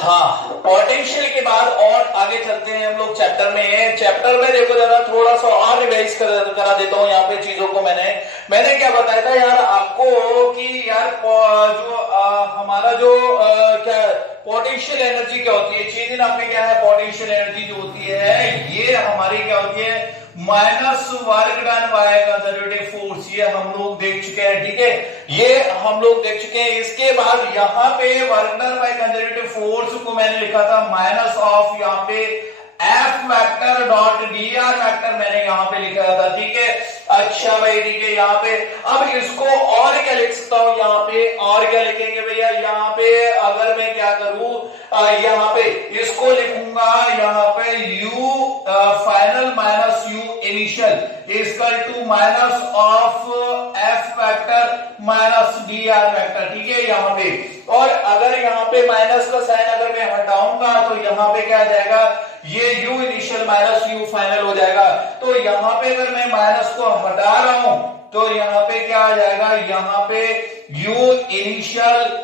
हाँ, पोटेंशियल के बाद और आगे चलते हैं हम लोग चैप्टर में। चैप्टर में देखो जरा थोड़ा सा और रिवाइज करा देता हूँ यहाँ पे चीजों को। मैंने क्या बताया था यार आपको कि यार जो हमारा जो क्या पोटेंशियल एनर्जी क्या होती है, 6 दिन आपने क्या है पोटेंशियल एनर्जी जो होती है ये हमारी क्या होती है minus work done by conservative force. ये हम लोग देख चुके हैं, ठीक है, ये हम लोग देख चुके हैं। इसके बाद यहाँ पे work done by conservative force को मैंने लिखा था माइनस ऑफ यहाँ पे F vector dot d r vector मैंने यहाँ पे लिखा था, ठीक है। अच्छा भाई ठीक है, यहाँ पे अब इसको और क्या लिख सकता हूँ, यहाँ पे और क्या लिखेंगे भैया, यहाँ पे अगर मैं क्या करूं यहाँ पे इसको लिखूंगा यहाँ पे u final minus u initial equal to minus of F vector minus d r vector, ठीक है यहाँ पे। और अगर यहाँ पे माइनस का साइन अगर मैं हटाऊंगा तो यहाँ पे क्या आ जाएगा, ये u initial minus u final हो जाएगा। तो यहाँ पे अगर मैं माइनस को हटा रहा हूं तो यहाँ पे क्या आ जाएगा, यहाँ पे u initial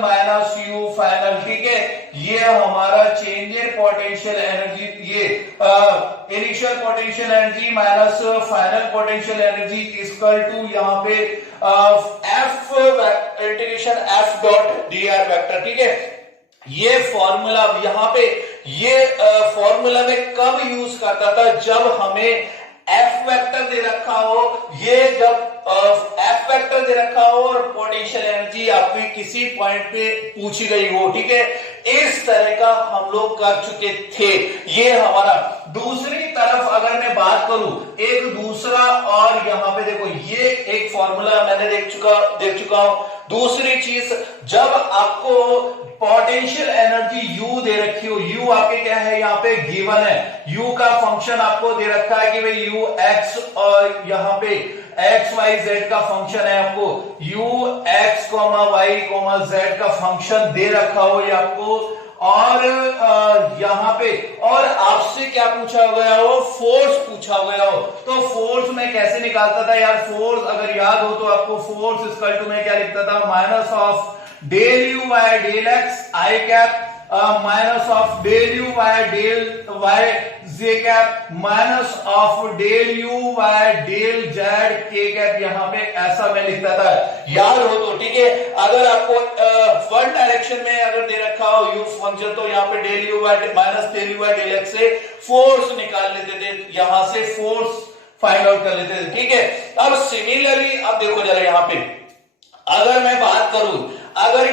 minus u final, ठीक है। ये हमारा चेंज इन पोटेंशियल एनर्जी, ये initial potential energy minus final potential energy equal to यहाँ पे F integration F dot d r vector, ठीक है। ये फॉर्मूला यहाँ पे ये फॉर्मूला में कब यूज करता था, जब हमें एफ वेक्टर दे रखा हो, ये जब एफ वेक्टर दे रखा हो और पोटेंशियल एनर्जी आपकी किसी पॉइंट पे पूछी गई हो, ठीक है। इस तरह का हम लोग कर चुके थे। ये हमारा दूसरी तरफ अगर मैं बात करूं एक दूसरा, और यहाँ पे देखो ये एक फॉर्मूला मैंने देख चुका हूं। दूसरी चीज, जब आपको पोटेंशियल एनर्जी u दे रखी हो, u आपके क्या है यहाँ पे गिवन है, u का फंक्शन आपको दे रखा है कि भाई u x, और यहाँ पे x y z का फंक्शन है आपको, u x y z का फंक्शन दे रखा हो ये आपको। और यहाँ पे और आपसे क्या पूछा गया हो, फोर्स पूछा गया हो। तो फोर्स में कैसे निकालता था यार, फोर्स अगर याद हो तो आपको फोर्स इक्वल टू में क्या लिखता था, minus of del u by del x i cap minus of del u by del y j cap minus of del u by del z k cap. यहाँ पे ऐसा मैं लिखता था, याद हो तो ठीक है। अगर आपको वन डायरेक्शन में अगर दे रखा हो यू फंक्शन तो यहाँ पे del u by minus del u by del x से फोर्स निकाल लेते थे, यहां से फोर्स फाइंड आउट कर लेते थे, ठीक है। अब सिमिलरली अब देखो जरा यहाँ पे अगर मैं बात करूं, अगर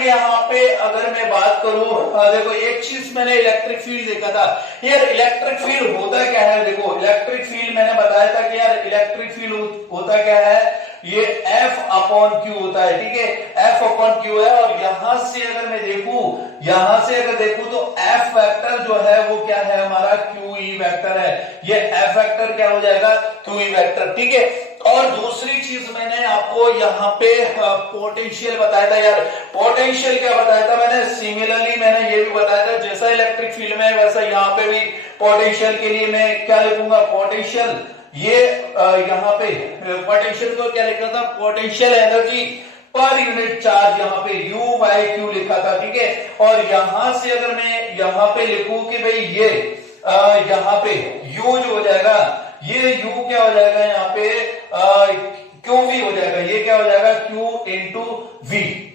मैं बात करूं देखो एक चीज मैंने इलेक्ट्रिक फील्ड देखा था यार। इलेक्ट्रिक फील्ड होता क्या है, देखो इलेक्ट्रिक फील्ड मैंने बताया था कि यार इलेक्ट्रिक फील्ड होता क्या है, ये F अपॉन Q होता है, ठीक है। F अपॉन Q है, और यहां से अगर मैं देखूं तो F वेक्टर जो है वो क्या है हमारा QE वेक्टर है। ये F वेक्टर क्या हो जाएगा, QE वेक्टर, ठीक है। और दूसरी चीज मैंने आपको यहाँ पे पोटेंशियल बताया था यार। पोटेंशियल क्या बताया था मैंने, सिमिलरली मैंने ये भी बताया था जैसा इलेक्ट्रिक फील्ड में वैसा यहाँ पे भी पोटेंशियल के लिए मैं क्या लिखूंगा, पोटेंशियल, ये यहाँ पे पोटेंशियल को क्या लिखा था, potential energy per unit charge, यहाँ पे U बाय Q लिखा था, ठीक है। और यहां से अगर मैं यहाँ पे लिखूं कि भाई ये यहाँ पे U जो हो जाएगा, ये U क्या हो जाएगा यहाँ पे QV हो जाएगा, ये क्या हो जाएगा Q इंटू V।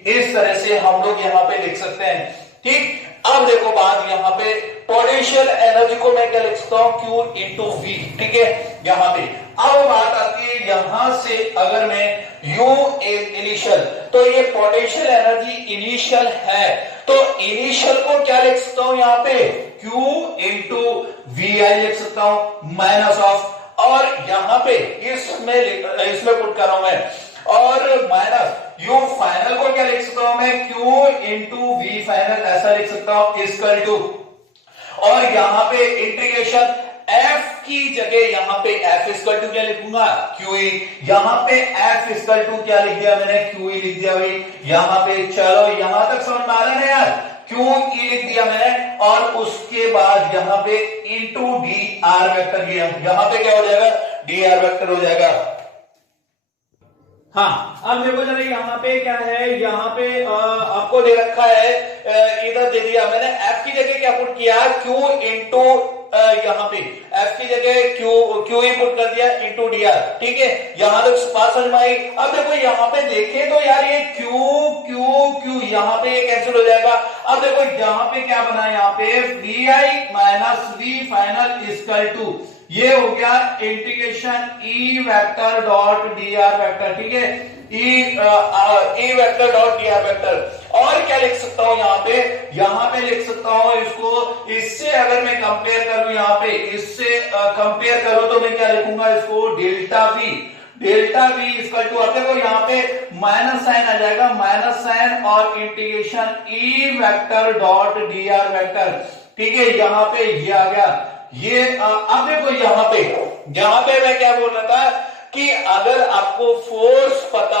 इस तरह से हम लोग यहाँ पे लिख सकते हैं, ठीक। अब देखो बात यहाँ पे पोटेंशियल एनर्जी को मैं क्या लिख सकता हूँ, Q इंटू V, ठीक है यहाँ पे। अब बात आती है यहां से अगर मैं U इनिशियल, तो ये पोटेंशियल एनर्जी इनिशियल है, तो इनिशियल को क्या लिख सकता हूं यहाँ पे Q इंटू VI लिख सकता हूं माइनस ऑफ, और यहाँ पे इसमें पुट कर रहा हूं मैं, और माइनस U फाइनल को क्या लिख सकता हूं मैं, Q इंटू V फाइनल ऐसा लिख सकता हूं इक्वल टू, और यहाँ पे इंटीग्रेशन F की जगह यहाँ पे F इक्वल टू क्या लिखूंगा, QE। यहाँ पे F इक्वल टू क्या लिख दिया मैंने, QE लिख दिया भाई यहाँ पे। चलो यहां तक समझ में आ रहा है यार, QE लिख दिया मैंने, और उसके बाद यहाँ पे इंटू डी आर वेक्टर, यहाँ पे क्या हो जाएगा, डी आर वेक्टर हो जाएगा। हाँ, अब देखो जरा यहाँ पे क्या है, यहाँ पे आपको दे रखा है, इधर दे दिया मैंने एफ की जगह क्या पुट किया, क्यू इंटू यहाँ पे एफ की जगह क्यू ही पुट कर दिया इंटू डी आर। ठीक है, यहां तक बात समझ में आई। अब देखो यहाँ पे देखें तो यार ये क्यू क्यू क्यू यहाँ पे ये कैंसिल हो जाएगा। अब देखो यहाँ पे क्या बना, यहाँ पे V i minus V final equal to ये हो गया integration E vector dot d r vector. ठीक है, E vector dot d r vector. और क्या लिख सकता हूं यहाँ पे लिख सकता हूं इसको, इससे अगर मैं कंपेयर करूं, यहाँ पे इससे कंपेयर करूं तो मैं क्या लिखूंगा इसको, डेल्टा वी इक्वल टू, अब देखो यहाँ पे माइनस साइन आ जाएगा, माइनस साइन और integration E vector dot d r vector. ठीक है, यहाँ पे ये आ गया ये। अब देखो यहाँ पे मैं क्या बोल रहा था कि अगर आपको फोर्स पता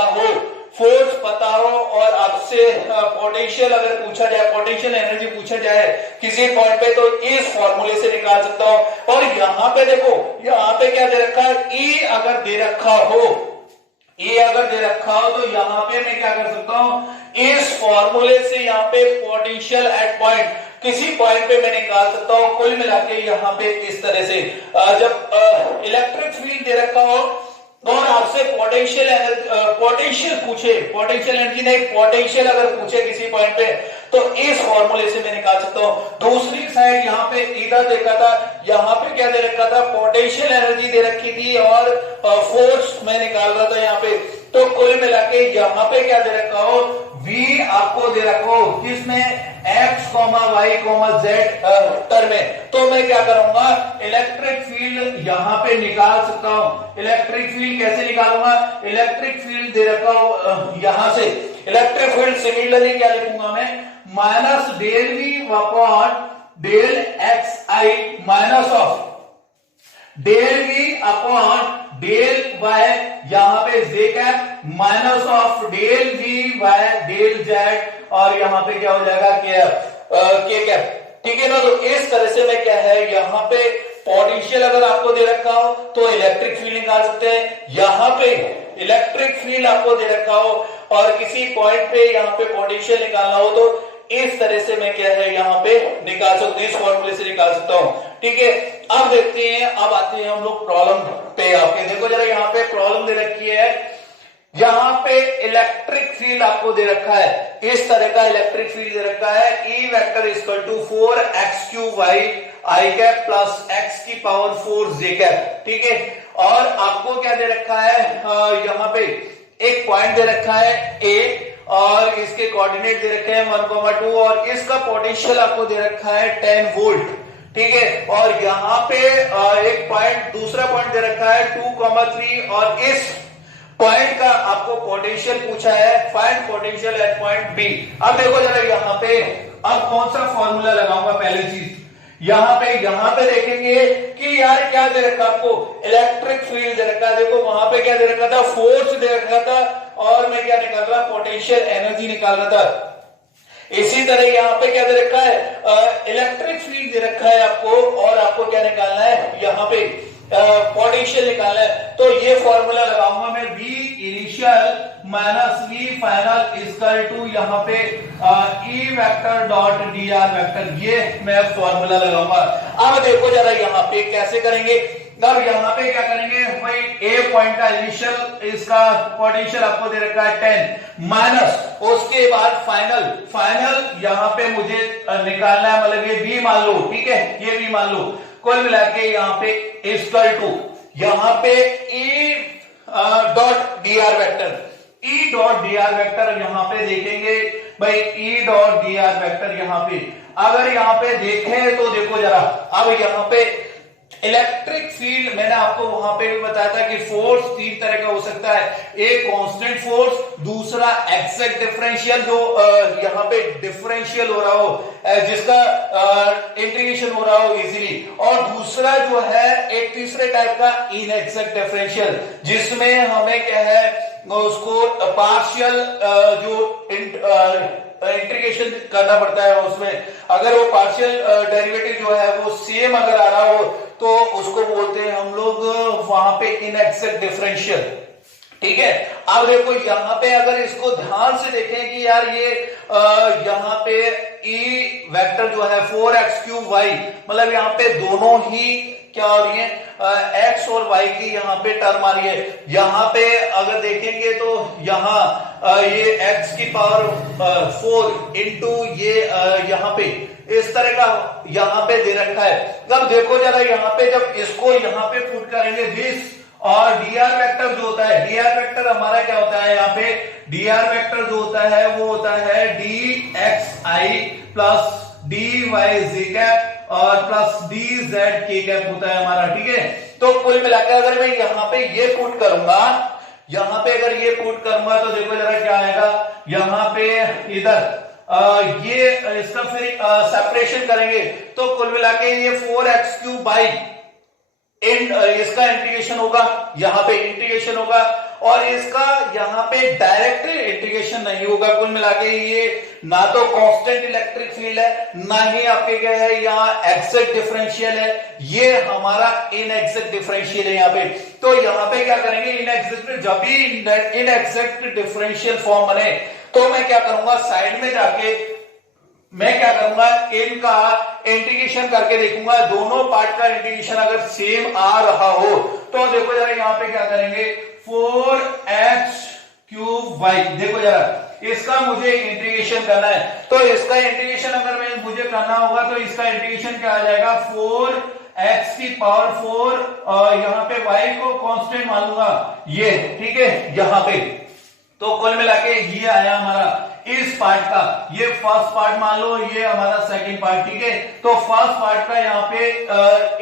हो और आपसे पोटेंशियल अगर पूछा जाए, पोटेंशियल एनर्जी पूछा जाए किसी पॉइंट पे, तो इस फॉर्मूले से निकाल सकता हूं। और यहाँ पे देखो, यहाँ पे क्या दे रखा है, ई अगर दे रखा हो तो यहाँ पे मैं क्या कर सकता हूं, इस फॉर्मूले से यहाँ पे पोटेंशियल एट पॉइंट किसी पॉइंट पे मैं निकाल सकता हूं। कुल मिला के यहाँ पे इस तरह से जब इलेक्ट्रिक फील्ड दे रखा हो और आपसे पोटेंशियल एनर्जी नहीं, पोटेंशियल अगर पूछे किसी पॉइंट पे, तो इस फॉर्मूले से मैं निकाल सकता हूं। दूसरी साइड यहाँ पे इधर देखा था, यहाँ पे क्या दे रखा था, पोटेंशियल एनर्जी दे रखी थी और फोर्स मैं निकाल रहा था यहाँ पे। तो कुल मिला के यहाँ पे क्या दे रखा हो, v आपको दे रखो किसमें, x, y, z टर्म में। तो मैं क्या करूंगा, इलेक्ट्रिक फील्ड यहाँ पे निकाल सकता हूं। इलेक्ट्रिक फील्ड कैसे निकालूंगा, इलेक्ट्रिक फील्ड दे रखा हो यहां से, इलेक्ट्रिक फील्ड सिमिलरली क्या लिखूंगा मैं, minus del V upon del x I minus of del V upon del Y, यहां पे J cap minus of del V Y del Z, और यहां पे क्या हो जाएगा के कैप। ठीक है ना, तो इस तरह से मैं क्या है, यहाँ पे पोटेंशियल अगर आपको दे रखा हो तो इलेक्ट्रिक फील्ड निकाल सकते हैं। यहाँ पे इलेक्ट्रिक फील्ड आपको दे रखा हो और किसी पॉइंट पे यहाँ पे पोटेंशियल निकालना हो तो इस तरह से मैं क्या है यहाँ पे निकाल सकता हूँ, इस फॉर्मूले से निकाल सकता हूँ। ठीक है, अब देखते हैं, अब आते हैं हम लोग प्रॉब्लम पे। आपके देखो जरा यहाँ पे प्रॉब्लम दे रखी है, यहाँ पे इलेक्ट्रिक फील्ड आपको दे रखा है, इस तरह का इलेक्ट्रिक फील्ड दे रखा है, E vector equal to 4x3y i cap plus x की पावर 4 j कैप। ठीक है, और आपको क्या दे रखा है, यहाँ पे एक पॉइंट दे रखा है A और इसके कोऑर्डिनेट दे रखे हैं 1,2 और इसका पोटेंशियल आपको दे रखा है 10 वोल्ट। ठीक है, और यहाँ पे एक पॉइंट, दूसरा पॉइंट दे रखा है 2,3 और इस पॉइंट का आपको पोटेंशियल पूछा है, find potential at point B. अब देखो जरा यहाँ पे, अब कौन सा फॉर्मूला लगाऊंगा, पहली चीज यहाँ पे देखेंगे कि यार क्या दे रखा आपको, इलेक्ट्रिक फील्ड दे रखा, देखो वहां पे क्या दे रखा था, फोर्स दे रखा था और मैं क्या निकाल रहा, पोटेंशियल एनर्जी निकाल रहा था। इसी तरह यहाँ पे क्या दे रखा है, इलेक्ट्रिक फील्ड दे रखा है आपको और आपको क्या निकालना है, यहाँ पे पोटेंशियल निकालना है। तो ये फॉर्मूला लगाऊंगा मैं, v initial minus v final equal to यहाँ पे E vector dot d r vector, ये मैं फॉर्मूला लगाऊंगा। अब देखो जरा यहाँ पे कैसे करेंगे, अब यहाँ पे क्या करेंगे भाई, ए पॉइंट का इनिशियल, इसका पोटेंशियल आपको दे रखा है 10 माइनस, उसके बाद फाइनल यहाँ पे मुझे निकालना है, मतलब ये v मान लो। ठीक है, ये v मान लो, कुल मिला के यहाँ पे इक्वल टू यहाँ पे E dot d r vector, E dot d r vector यहाँ पे देखेंगे भाई, E dot d r vector यहाँ पे अगर यहाँ पे देखें तो देखो जरा, अब यहाँ पे इलेक्ट्रिक फील्ड मैंने आपको वहां पे भी बताया था कि फोर्स तीन तरह का हो सकता है, एक कांस्टेंट फोर्स, दूसरा एक्सेक्ट डिफरेंशियल, जो यहाँ पे डिफरेंशियल हो रहा हो, जिसका इंटीग्रेशन हो रहा हो इजीली, और दूसरा जो है एक तीसरे टाइप का इनएक्सेक्ट डिफरेंशियल, जिसमें हमें क्या है उसको पार्शियल जो इंटीग्रेशन करना पड़ता है, उसमें अगर वो पार्शियल डेरिवेटिव जो है वो सेम अगर आ रहा हो तो उसको बोलते हैं हम लोग वहां पे इनएक्सेक्ट डिफरेंशियल। ठीक है। अब देखो यहाँ पे अगर इसको ध्यान से देखें कि यार ये यहाँ पे ई वेक्टर जो है 4x3y, मतलब यहाँ पे दोनों ही क्या हो रही है, x और y की यहाँ पे टर्म आ रही है। यहाँ पे अगर देखेंगे तो यहाँ ये x की पावर 4 इंटू ये यहाँ पे इस तरह का यहाँ पे दे रखा है। अब देखो जरा यहाँ पे जब इसको यहाँ पे पुट करेंगे दिस, और dr वेक्टर जो होता है, dr वेक्टर हमारा क्या होता है, यहाँ पे dr वेक्टर जो होता है वो होता है dxi प्लस dyz कैप और प्लस dz k कैप होता है हमारा। ठीक है, तो कुल मिलाकर अगर मैं यहाँ पे ये पुट करूंगा, यहाँ पे अगर ये पुट करूंगा तो देखो जरा क्या आएगा, यहाँ पे इधर ये इसका फिर सेपरेशन करेंगे तो कुल मिला के ये 4x³ बाई इसका इंटीग्रेशन होगा, यहाँ पे इंटीग्रेशन होगा, और इसका यहाँ पे डायरेक्ट इंटीग्रेशन नहीं होगा। कुल मिला के ये ना तो कांस्टेंट इलेक्ट्रिक फील्ड है, ना ही आपके क्या है यहाँ एग्जैक्ट डिफरेंशियल है, ये हमारा इनएग्जैक्ट डिफरेंशियल है यहाँ पे। तो यहाँ पे क्या करेंगे, इनएग्जैक्ट, जब भी इनएग्जैक्ट डिफरेंशियल फॉर्म बने तो मैं क्या करूंगा, साइड में जाके मैं क्या करूंगा, इनका इंटीग्रेशन करके देखूंगा, दोनों पार्ट का इंटीग्रेशन अगर सेम आ रहा हो तो देखो जरा यहाँ पे क्या करेंगे, 4x³ देखो जरा इसका मुझे इंटीग्रेशन करना है, तो इसका इंटीग्रेशन अगर मुझे करना होगा तो इसका इंटीग्रेशन क्या आ जाएगा, 4x की पावर 4 और यहाँ पे y को कांस्टेंट मान लूंगा ये, ठीक है यहाँ पे। तो कुल मिला के ये आया हमारा इस पार्ट का, ये फर्स्ट पार्ट मान लो, ये हमारा सेकंड पार्ट। ठीक है, तो फर्स्ट पार्ट का यहाँ पे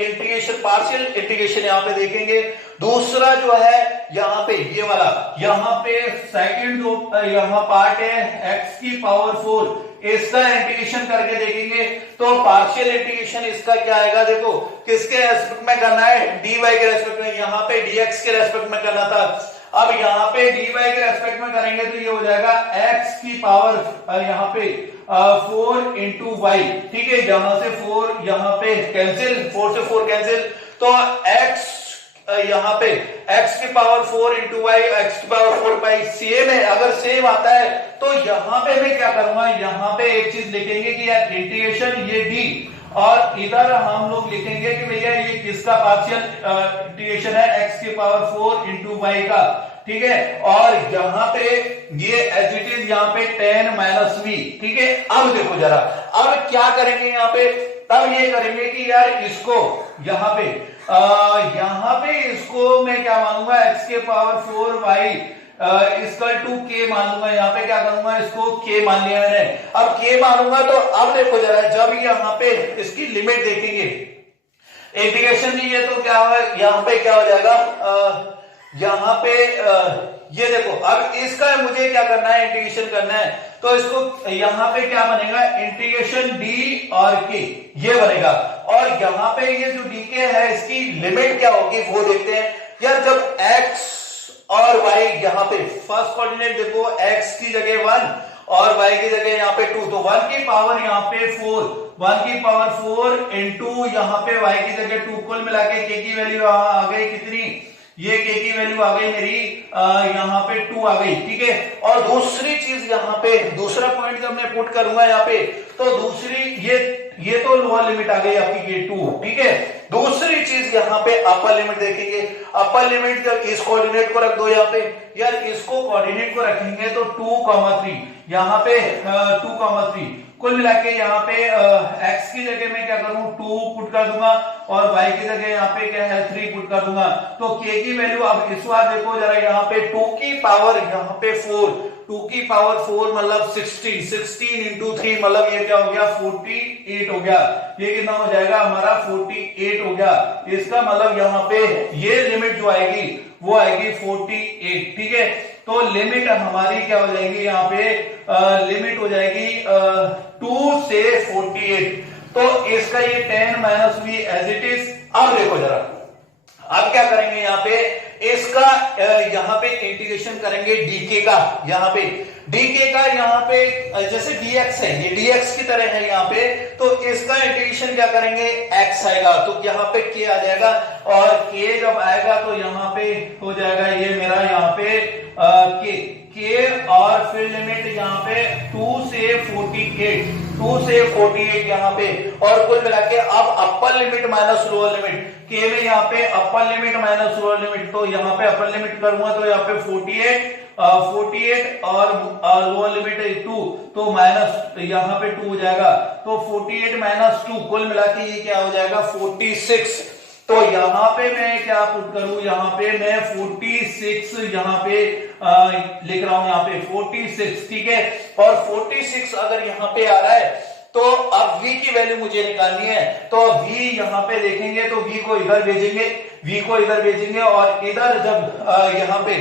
इंटीग्रेशन, पार्शियल इंटीग्रेशन यहाँ पे देखेंगे। दूसरा जो है यहाँ पे ये वाला, यहाँ पे सेकंड जो यहाँ पार्ट है x की पावर 4, इसका इंटीग्रेशन करके देखेंगे तो पार्शियल इंटीग्रेशन इसका क्या आएगा, देखो किसके रेस्पेक्ट में करना है, dy के रेस्पेक्ट में, यहाँ पे dx के रेस्पेक्ट में करना था। अब यहाँ पे dy के रेस्पेक्ट में करेंगे तो ये हो जाएगा x की पावर यहाँ पे 4 इंटू वाई। ठीक है, यहां से 4 यहाँ पे कैंसिल, 4 से 4 कैंसिल, तो x यहाँ पे x की पावर 4 इंटू वाई, x की पावर 4 बाई सेम है। अगर सेम आता है तो यहाँ पे मैं क्या करूंगा, यहाँ पे एक चीज लिखेंगे कि यार इंटीग्रेशन ये d, और इधर हम लोग लिखेंगे कि भैया ये किसका पार्शियल इंटीग्रेशन है, x की पावर 4 इंटू वाई का। ठीक है, और यहाँ पे ये एज इट इज यहाँ पे 10 माइनस v। ठीक है, अब देखो जरा, अब क्या करेंगे यहाँ पे, तब ये करेंगे कि यार इसको यहाँ पे इसको मैं क्या मानूंगा, x के पावर 4 y इसका 2k मान लूंगा। यहाँ पे क्या करूंगा, इसको k मान लिया मैंने। अब k मानूंगा तो अब देखो जरा, जब यहाँ पे इसकी लिमिट देखेंगे, इंटीग्रेशन दी है तो क्या हो, यहाँ पे क्या हो जाएगा, यहाँ पे ये देखो, अब इसका मुझे क्या करना है, इंटीग्रेशन करना है, तो इसको यहाँ पे क्या बनेगा, इंटीग्रेशन d और k ये बनेगा। और यहाँ पे ये जो dk है इसकी लिमिट क्या होगी वो देखते हैं। यार जब x और y यहाँ पे फर्स्ट कोऑर्डिनेट देखो, x की जगह 1 और y की जगह यहाँ पे 2, तो 1 की पावर यहाँ पे 4, 1 की पावर 4 इंटू यहाँ पे y की जगह 2, कुल मिला के k की वैल्यू आ गई कितनी, ये k की वैल्यू आ गई मेरी यहाँ पे 2 आ गई। ठीक है, और दूसरी चीज यहाँ पे, दूसरा पॉइंट जब मैं पुट करूंगा यहाँ पे, तो दूसरी ये तो लोअर लिमिट आ गई आपकी ये 2। ठीक है, दूसरी चीज यहाँ पे अपर लिमिट देखेंगे। अपर लिमिट जब इस कोऑर्डिनेट को रख दो यहाँ पे, यार इसको कोऑर्डिनेट को रखेंगे तो 2,3, यहाँ पे 2,3, कुल मिला के यहाँ पे x की जगह मैं क्या करूं, 2 पुट कर दूंगा, और y की जगह यहाँ पे क्या है 3 पुट कर दूंगा। तो k की वैल्यू अब इस बार देखो जरा, यहाँ पे 2 की पावर यहाँ पे 4, 2 की पावर 4 मतलब 16 इंटू 3 मतलब ये क्या हो गया, 48 हो गया। ये कितना हो जाएगा हमारा, 48 हो गया। इसका मतलब यहाँ पे ये लिमिट जो आएगी वो आएगी 48। ठीक है, तो लिमिट हमारी क्या हो जाएगी, यहाँ पे लिमिट हो जाएगी 2 से 48। तो इसका ये 10 minus v as it is. अब देखो जरा, अब क्या करेंगे यहाँ पे, इसका यहाँ पे इंटीग्रेशन करेंगे dk का, यहाँ पे डीके का यहाँ पे जैसे dx है, ये dx की तरह है यहाँ पे, तो इसका इंटीग्रेशन क्या करेंगे, x आएगा, तो यहाँ पे k आ जाएगा, और k जब आएगा तो यहाँ पे हो जाएगा ये मेरा यहाँ पे k, और फिर लिमिट यहाँ पे 2 से 48 यहाँ पे, और कुल मिला के अब upper limit minus lower limit, k में यहाँ पे upper limit minus lower limit, तो यहाँ पे अपर लिमिट करूंगा तो यहाँ पे 48 और लोअर लिमिट 2, तो माइनस यहाँ पे 2 हो जाएगा, तो 48 माइनस 2 कुल मिला के ये क्या हो जाएगा 46। तो यहाँ पे मैं क्या पुट करूं, यहाँ पे मैं 46 यहाँ पे लिख रहा हूं, यहाँ पे 46, ठीक है, और 46 अगर यहाँ पे आ रहा है तो अब v की वैल्यू मुझे निकालनी है, तो v यहाँ पे देखेंगे तो v को इधर भेजेंगे, और इधर जब यहाँ पे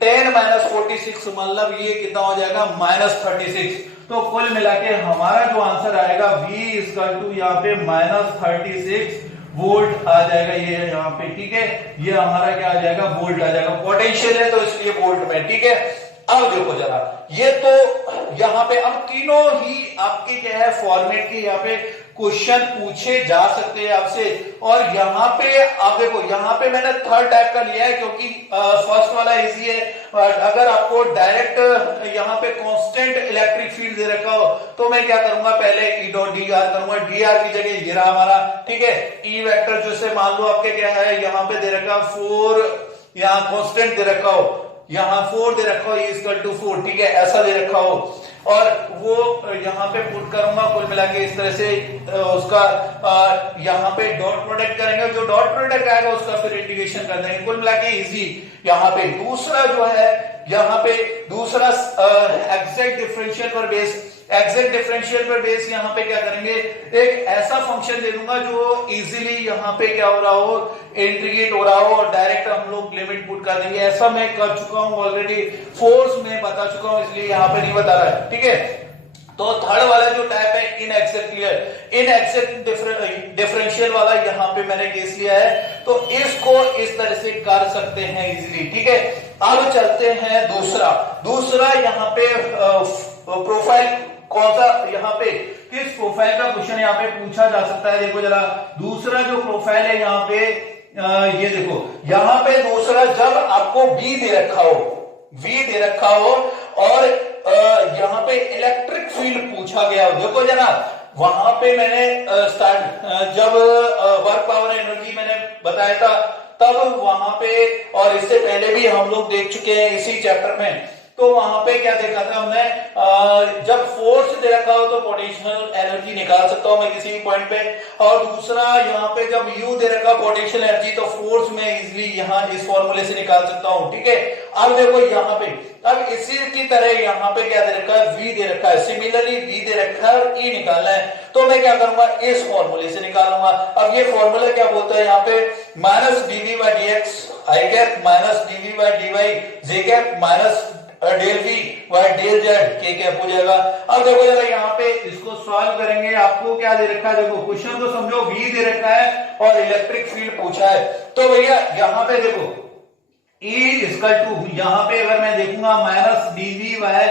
10 माइनस 46 मतलब ये कितना हो जाएगा -36, तो कुल मिला के हमारा जो आंसर आएगा v इक्वल टू यहाँ पे -36 वोल्ट आ जाएगा, ये यहाँ पे, ठीक है, ये हमारा क्या आ जाएगा, वोल्ट आ जाएगा, पोटेंशियल है तो इसलिए वोल्ट में, ठीक है। अब देखो जरा, ये तो यहाँ पे अब तीनों ही आपके क्या है फॉर्मेट के यहाँ पे क्वेश्चन पूछे जा सकते हैं आपसे, और यहाँ पे आप देखो, यहाँ पे मैंने थर्ड टाइप का लिया है क्योंकि फर्स्ट वाला इजी है, अगर आपको डायरेक्ट यहाँ पे कांस्टेंट इलेक्ट्रिक फील्ड दे रखा हो तो मैं क्या करूंगा, पहले ई डॉट डी आर करूंगा, डी आर की जगह ये रहा हमारा, ठीक है, ई वेक्टर जो से मान लो आपके क्या है यहाँ पे दे रखा 4, यहाँ कांस्टेंट दे रखा हो, यहाँ 4 दे रखा हो, इक्वल टू 4, ठीक है, ऐसा दे रखा हो, और वो यहाँ पे पुट करूंगा, कुल मिला के इस तरह से उसका यहाँ पे डॉट प्रोडक्ट करेंगे, जो डॉट प्रोडक्ट आएगा उसका फिर इंटीग्रेशन कर देंगे, कुल मिला के इजी। यहाँ पे दूसरा जो है, यहाँ पे दूसरा एग्जैक्ट डिफरेंशियल पर बेस यहाँ पे क्या करेंगे, एक ऐसा फंक्शन दे दूंगा जो इजीली यहाँ पे क्या हो रहा हो, इंटीग्रेट हो रहा हो, और डायरेक्ट हम लोग लिमिट पुट कर देंगे, ऐसा मैं कर चुका हूं ऑलरेडी, फोर्स में बता चुका हूं, इसलिए यहाँ पे नहीं बता रहा है, ठीक है। तो थर्ड वाला जो टाइप है इनएग्जैक्ट डिफरेंशियल वाला, यहाँ पे मैंने केस लिया है, तो इसको इस तरह से कर सकते हैं इजीली, ठीक है। अब चलते हैं दूसरा यहाँ पे प्रोफाइल कौन सा, यहाँ पे किस प्रोफाइल का क्वेश्चन यहाँ पे पूछा जा सकता है, देखो जरा, दूसरा जो प्रोफाइल है यहाँ पे ये देखो, यहाँ पे दूसरा जब आपको V दे रखा हो और यहाँ पे इलेक्ट्रिक फील्ड पूछा गया हो, देखो जरा, वहां पे मैंने जब वर्क पावर एनर्जी मैंने बताया था तब वहां पे, और इससे पहले भी हम लोग देख चुके हैं इसी चैप्टर में, तो वहां पे क्या देखा था हमने, जब फोर्स दे रखा हो तो पोटेंशियल एनर्जी निकाल सकता हूं मैं किसी भी पॉइंट पे, और दूसरा यहाँ पे जब U दे रखा पोटेंशियल एनर्जी तो फोर्स में इजीली यहाँ इस फॉर्मूले से निकाल सकता हूं, ठीक है। अब देखो यहाँ पे, अब इसी की तरह यहाँ पे क्या दे रखा है, V दे रखा है, सिमिलरली V दे रखा है और E निकालना है, तो मैं क्या करूंगा, इस फॉर्मूले से निकालूंगा। अब ये फॉर्मूला क्या बोलता है यहाँ पे, minus dv by dx i cap minus dv by dy j cap minus del V by del z k cap हो जाएगा। अब देखो जरा यहाँ पे इसको सॉल्व करेंगे, आपको क्या दे रखा है, देखो क्वेश्चन को समझो, V दे रखा है और इलेक्ट्रिक फील्ड पूछा है, तो भैया यहाँ पे देखो E इक्वल टू, यहाँ पे अगर मैं देखूंगा माइनस dv बाय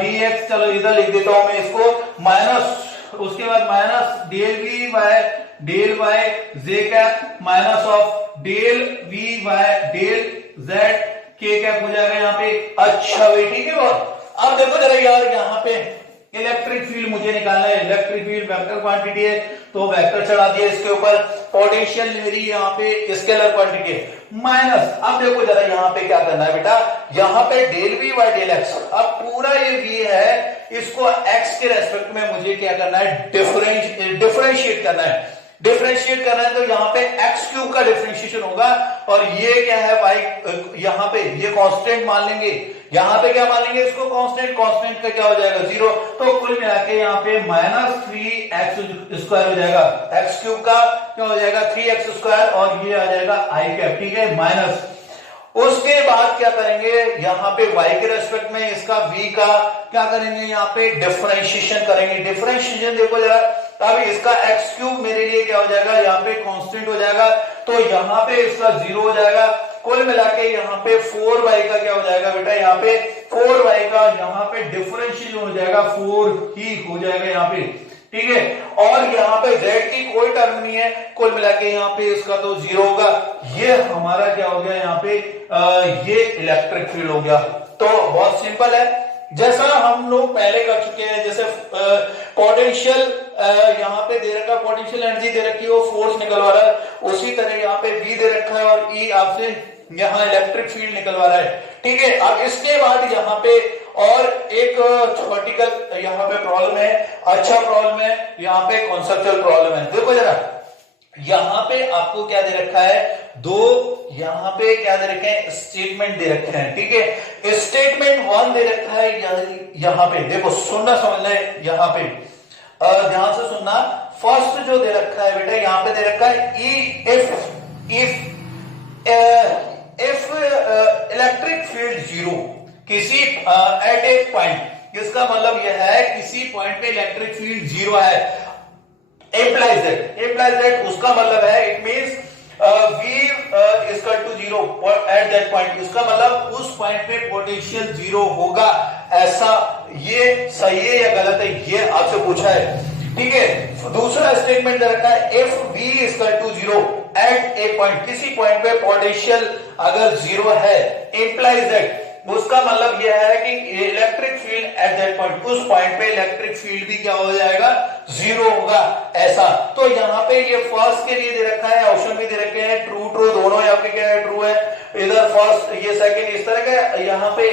dx, चलो इधर लिख देता हूं मैं इसको, माइनस उसके बाद minus del V by del by j cap minus of del V by del z k cap हो जाएगा यहाँ पे। अच्छा भाई ठीक है, बहुत। अब देखो जरा यार, यहाँ पे इलेक्ट्रिक फील्ड मुझे निकालना है, इलेक्ट्रिक फील्ड वेक्टर क्वांटिटी है तो वेक्टर चढ़ा दिया इसके ऊपर, पोटेंशियल मेरी यहाँ पे स्केलर क्वांटिटी है माइनस। अब देखो जरा यहाँ पे क्या करना है बेटा, यहाँ पे del V by del x, अब पूरा ये v है, इसको x के रेस्पेक्ट में मुझे क्या करना है, डिफरेंशिएट करना है। डिफरेंशिएट करना है तो यहाँ पे एक्स क्यूब का डिफरेंशिएशन होगा, और ये क्या है वाई, यहाँ पे ये कांस्टेंट मान लेंगे, यहाँ पे क्या मान लेंगे इसको कांस्टेंट, कांस्टेंट का क्या हो जाएगा 0, तो कुल मिला के यहाँ पे माइनस 3x² हो जाएगा, एक्स क्यूब का क्या हो जाएगा 3x², और ये आ जाएगा आई कैप, ठीक है, माइनस। उसके बाद क्या करेंगे, यहाँ पे y के रेस्पेक्ट में इसका v का क्या करेंगे, यहाँ पे डिफरेंशिएशन करेंगे। डिफरेंशिएशन देखो जरा, अब इसका x क्यूब मेरे लिए क्या हो जाएगा, यहाँ पे कांस्टेंट हो जाएगा, तो यहाँ पे इसका 0 हो जाएगा। कुल मिला के यहाँ पे 4y का क्या हो जाएगा बेटा, यहाँ पे 4y का यहाँ पे डिफरेंशियल हो जाएगा 4 ही हो जाएगा यहाँ पे, ठीक है। और यहाँ पे z की कोई टर्म नहीं है, कुल मिला के यहाँ पे इसका तो 0 होगा। ये हमारा क्या हो गया यहाँ पे, ये इलेक्ट्रिक फील्ड हो गया। तो बहुत सिंपल है, जैसा हम लोग पहले कर चुके हैं, जैसे पोटेंशियल यहाँ पे दे रखा है, पोटेंशियल एनर्जी दे रखी है, वो फोर्स निकलवा रहा है, उसी तरह यहाँ पे V दे रखा है और E आपसे यहाँ इलेक्ट्रिक फील्ड निकलवा रहा है, ठीक है। अब इसके बाद यहाँ पे और एक वर्टिकल यहाँ पे प्रॉब्लम है, अच्छा प्रॉब्लम है, यहाँ पे कॉन्सेप्चुअल प्रॉब्लम है। देखो जरा, यहाँ पे आपको क्या दे रखा है, दो यहाँ पे क्या दे रखे हैं, स्टेटमेंट दे रखे हैं, ठीक है। स्टेटमेंट 1 दे रखा है यहाँ पे, देखो सुनना समझना है, यहाँ पे ध्यान से सुनना। फर्स्ट जो दे रखा है बेटा, यहाँ पे दे रखा है इफ इलेक्ट्रिक फील्ड 0 किसी एट ए पॉइंट, इसका मतलब यह है किसी पॉइंट पे इलेक्ट्रिक फील्ड 0 है, implies that उसका मतलब है, it means V is equal to 0 at that point, इसका मतलब उस पॉइंट पे पोटेंशियल 0 होगा, ऐसा ये सही है या गलत है, ये आपसे पूछा है, ठीक है। दूसरा स्टेटमेंट दे रखा है if V is equal to 0 at a point, किसी पॉइंट पे पोटेंशियल अगर 0 है, implies that उसका मतलब यह है कि electric field at that point, उस पॉइंट पे इलेक्ट्रिक फील्ड भी क्या हो जाएगा, 0 होगा, ऐसा। तो यहाँ पे ये फर्स्ट के लिए दे रखा है, ऑप्शन भी दे रखे हैं, ट्रू ट्रू दोनों यहाँ पे क्या है, ट्रू है, इधर फर्स्ट ये सेकंड, इस तरह का यहाँ पे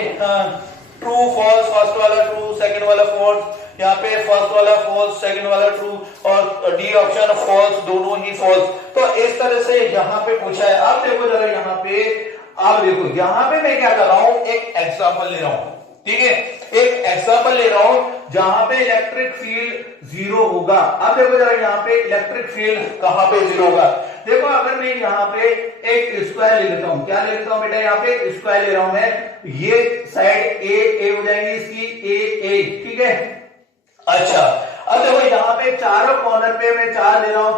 ट्रू फॉल्स, फर्स्ट वाला ट्रू, सेकंड वाला फॉल्स, यहाँ पे फर्स्ट वाला फॉल्स, सेकंड वाला ट्रू, और डी ऑप्शन फॉल्स, दोनों ही फॉल्स। तो इस तरह से यहाँ पे पूछा है। अब देखो जरा यहाँ पे, अब देखो यहाँ पे मैं क्या कर रहा हूं, एक एग्जांपल ले रहा हूं, ठीक है, एक एग्जांपल ले रहा हूं जहां पे इलेक्ट्रिक फील्ड 0 होगा। अब देखो जरा यहाँ पे इलेक्ट्रिक फील्ड कहां पे 0 होगा। देखो अगर मैं यहाँ पे एक स्क्वायर ले लेता हूं, क्या ले लेता हूं बेटा, यहाँ पे स्क्वायर ले रहा हूं मैं, ये साइड ए हो जाएगी इसकी, ए, ठीक है। अच्छा, अब देखो यहाँ पे चारों कॉर्नर पे मैं 4 ले रहा हूं,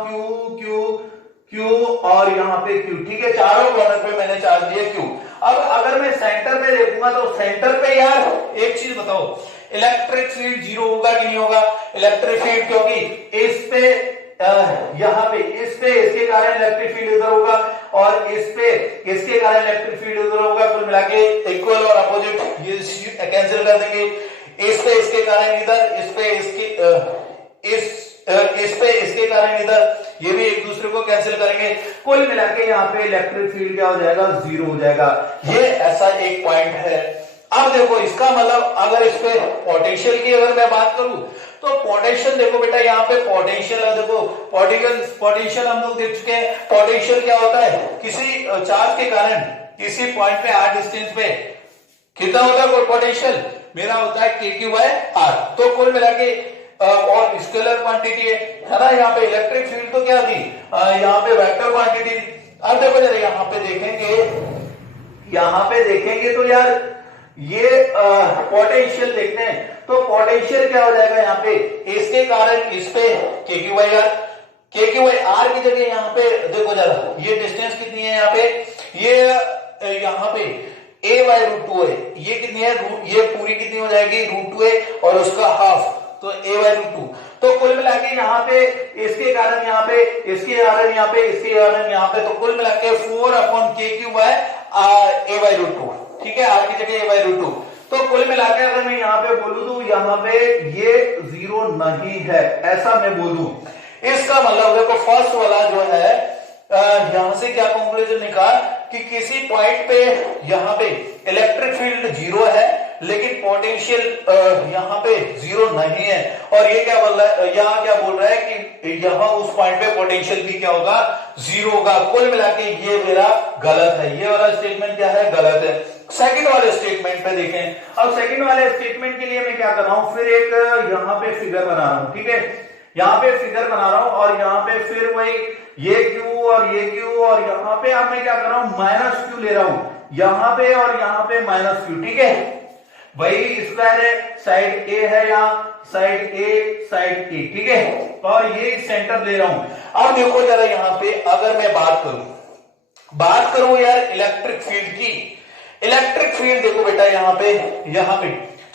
क्यू और यहाँ पे क्यू, ठीक है, चारों कॉर्नर पे मैंने 4 दिए क्यू। अब अगर मैं सेंटर पे देखूंगा तो सेंटर पे यार एक चीज बताओ, इलेक्ट्रिक फील्ड 0 होगा कि नहीं होगा, इलेक्ट्रिक फील्ड, क्योंकि इस पे यहाँ पे इस पे इसके कारण इलेक्ट्रिक फील्ड इधर होगा और इस पे इसके कारण इलेक्ट्रिक फील्ड उधर होगा, कुल मिला के इक्वल और अपोजिट ये कैंसिल कर देंगे, इस पे इसके कारण इधर, इस पे इसके कारण इधर, ये भी एक दूसरे को कैंसिल करेंगे, कुल मिला के यहाँ पे इलेक्ट्रिक फील्ड क्या हो जाएगा, 0 हो जाएगा। ये ऐसा एक पॉइंट है। अब देखो इसका मतलब अगर इस पे पोटेंशियल की अगर मैं बात करूं तो पोटेंशियल देखो बेटा, यहाँ पे पोटेंशियल है, देखो पोटेंशियल हम लोग देख चुके हैं। पोटेंशियल क्या होता है, किसी चार्ज के कारण किसी पॉइंट पे r डिस्टेंस पे कितना होता है पोटेंशियल, मेरा होता है k/r। तो कुल मिला के और स्केलर क्वांटिटी है ना, यहाँ पे इलेक्ट्रिक फील्ड तो क्या थी, यहाँ पे वेक्टर क्वांटिटी थी। अब देखो जरा यहाँ पे देखेंगे तो यार ये पोटेंशियल देखते हैं, तो पोटेंशियल क्या हो जाएगा यहाँ पे, इसके कारण इस पे k/r की जगह यहाँ पे देखो जरा ये डिस्टेंस कितनी है, यहाँ पे ये यहाँ पे a/√2 है, ये कितनी है, ये पूरी कितनी हो जाएगी, √2 है और उसका हाफ, तो a/√2। तो कुल मिला के यहाँ पे इसके कारण यहाँ पे, इसके कारण यहाँ पे, इसके कारण यहाँ पे, तो कुल मिला के 4/k3/a/√2, ठीक है, r की जगह a/√2। तो कुल मिला के अगर मैं यहाँ पे बोलूं तो यहाँ पे ये 0 नहीं है, ऐसा मैं बोलूं। इसका मतलब देखो फर्स्ट वाला जो है यहां से क्या कंक्लूजन निकाल कि किसी पॉइंट पे यहाँ पे इलेक्ट्रिक फील्ड 0 है लेकिन पोटेंशियल यहाँ पे 0 नहीं है, और ये क्या बोल रहा है, यहाँ क्या बोल रहा है कि यहाँ उस पॉइंट पे पोटेंशियल भी क्या होगा, 0 होगा। कुल मिला के ये मेरा गलत है, ये वाला स्टेटमेंट क्या है, गलत है। सेकंड वाले स्टेटमेंट पे देखें। अब सेकंड वाले स्टेटमेंट के लिए मैं क्या कर रहा हूं, फिर एक यहाँ पे फिगर बना रहा हूं, ठीक है, यहाँ पे फिगर बना रहा हूं और यहाँ पे फिर वही ये क्यू और ये क्यू और यहाँ पे अब मैं क्या कर रहा हूं, माइनस क्यू ले रहा हूं यहाँ पे और यहाँ पे माइनस क्यू, ठीक है, वही स्क्वायर है, साइड ए है यहाँ, साइड ए साइड ए, ठीक है, और ये सेंटर ले रहा हूं। अब देखो जरा यहाँ पे अगर मैं बात करूं यार इलेक्ट्रिक फील्ड की, इलेक्ट्रिक फील्ड देखो बेटा यहाँ पे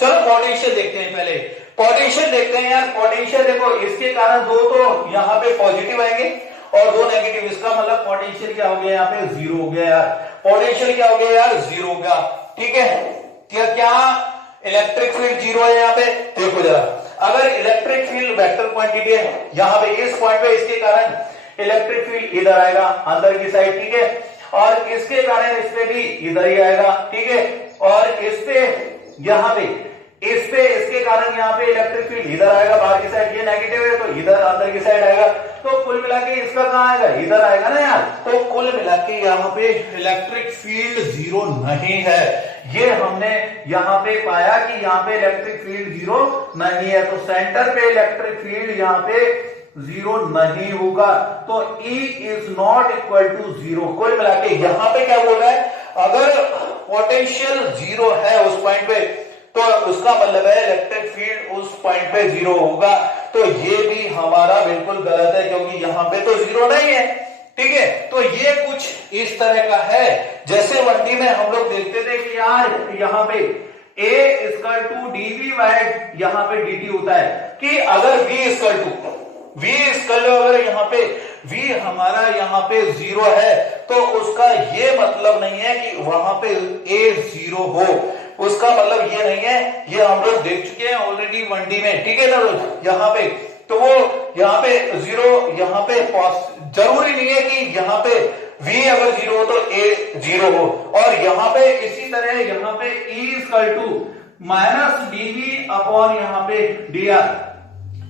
चलो पोटेंशियल देखते हैं, पहले पोटेंशियल देखते हैं यार। पोटेंशियल देखो, इसके कारण दो तो यहाँ पे पॉजिटिव आएंगे और दो नेगेटिव, इसका मतलब पोटेंशियल क्या हो गया यहाँ पे, जीरो हो गया यार। पोटेंशियल क्या हो गया यार, जीरो हो गया। ठीक है, क्या इलेक्ट्रिक फील्ड जीरो है यहाँ पे? देखो जरा, अगर इलेक्ट्रिक फील्ड वेक्टर क्वांटिटी है यहाँ पे, इस पॉइंट पे इसके कारण इलेक्ट्रिक फील्ड इधर आएगा अंदर की साइड, ठीक है, और इसके कारण इस पे भी इधर ही आएगा, ठीक है, और इस पे यहाँ पे इसके कारण यहाँ पे इलेक्ट्रिक फील्ड इधर आएगा बाहर की साइड, ये नेगेटिव है तो इधर अंदर की साइड आएगा, तो कुल मिला के इसका कहाँ आएगा, इधर आएगा ना यार। तो कुल मिला के यहाँ पे इलेक्ट्रिक फील्ड जीरो नहीं है, ये हमने यहाँ पे पाया कि यहाँ पे इलेक्ट्रिक फील्ड जीरो नहीं है, तो सेंटर पे इलेक्ट्रिक फील्ड यहाँ पे जीरो नहीं होगा, तो E is not equal to zero. कुल मिला के यहाँ पे क्या बोल रहा है, अगर पोटेंशियल जीरो है उस पॉइंट पे तो उसका मतलब है इलेक्ट्रिक फील्ड उस पॉइंट पे जीरो होगा, तो ये भी हमारा बिल्कुल गलत है क्योंकि यहाँ पे तो जीरो नहीं है। ठीक है, तो ये कुछ इस तरह का है, जैसे 1D में हम लोग देखते थे कि यार यहाँ पे A equal to dV by यहाँ पे dt होता है, कि अगर V इक्वल टू अगर यहाँ पे V हमारा यहाँ पे जीरो है तो उसका ये मतलब नहीं है कि वहां पे A जीरो हो, उसका मतलब ये नहीं है, ये हम लोग देख चुके हैं ऑलरेडी 1D में, ठीक है ना। यहाँ पे तो वो यहाँ पे जीरो, यहाँ पे जरूरी नहीं है कि यहाँ पे V अगर जीरो हो तो A जीरो हो, और यहाँ पे इसी तरह यहाँ पे E equal to minus dV upon यहाँ पे dr,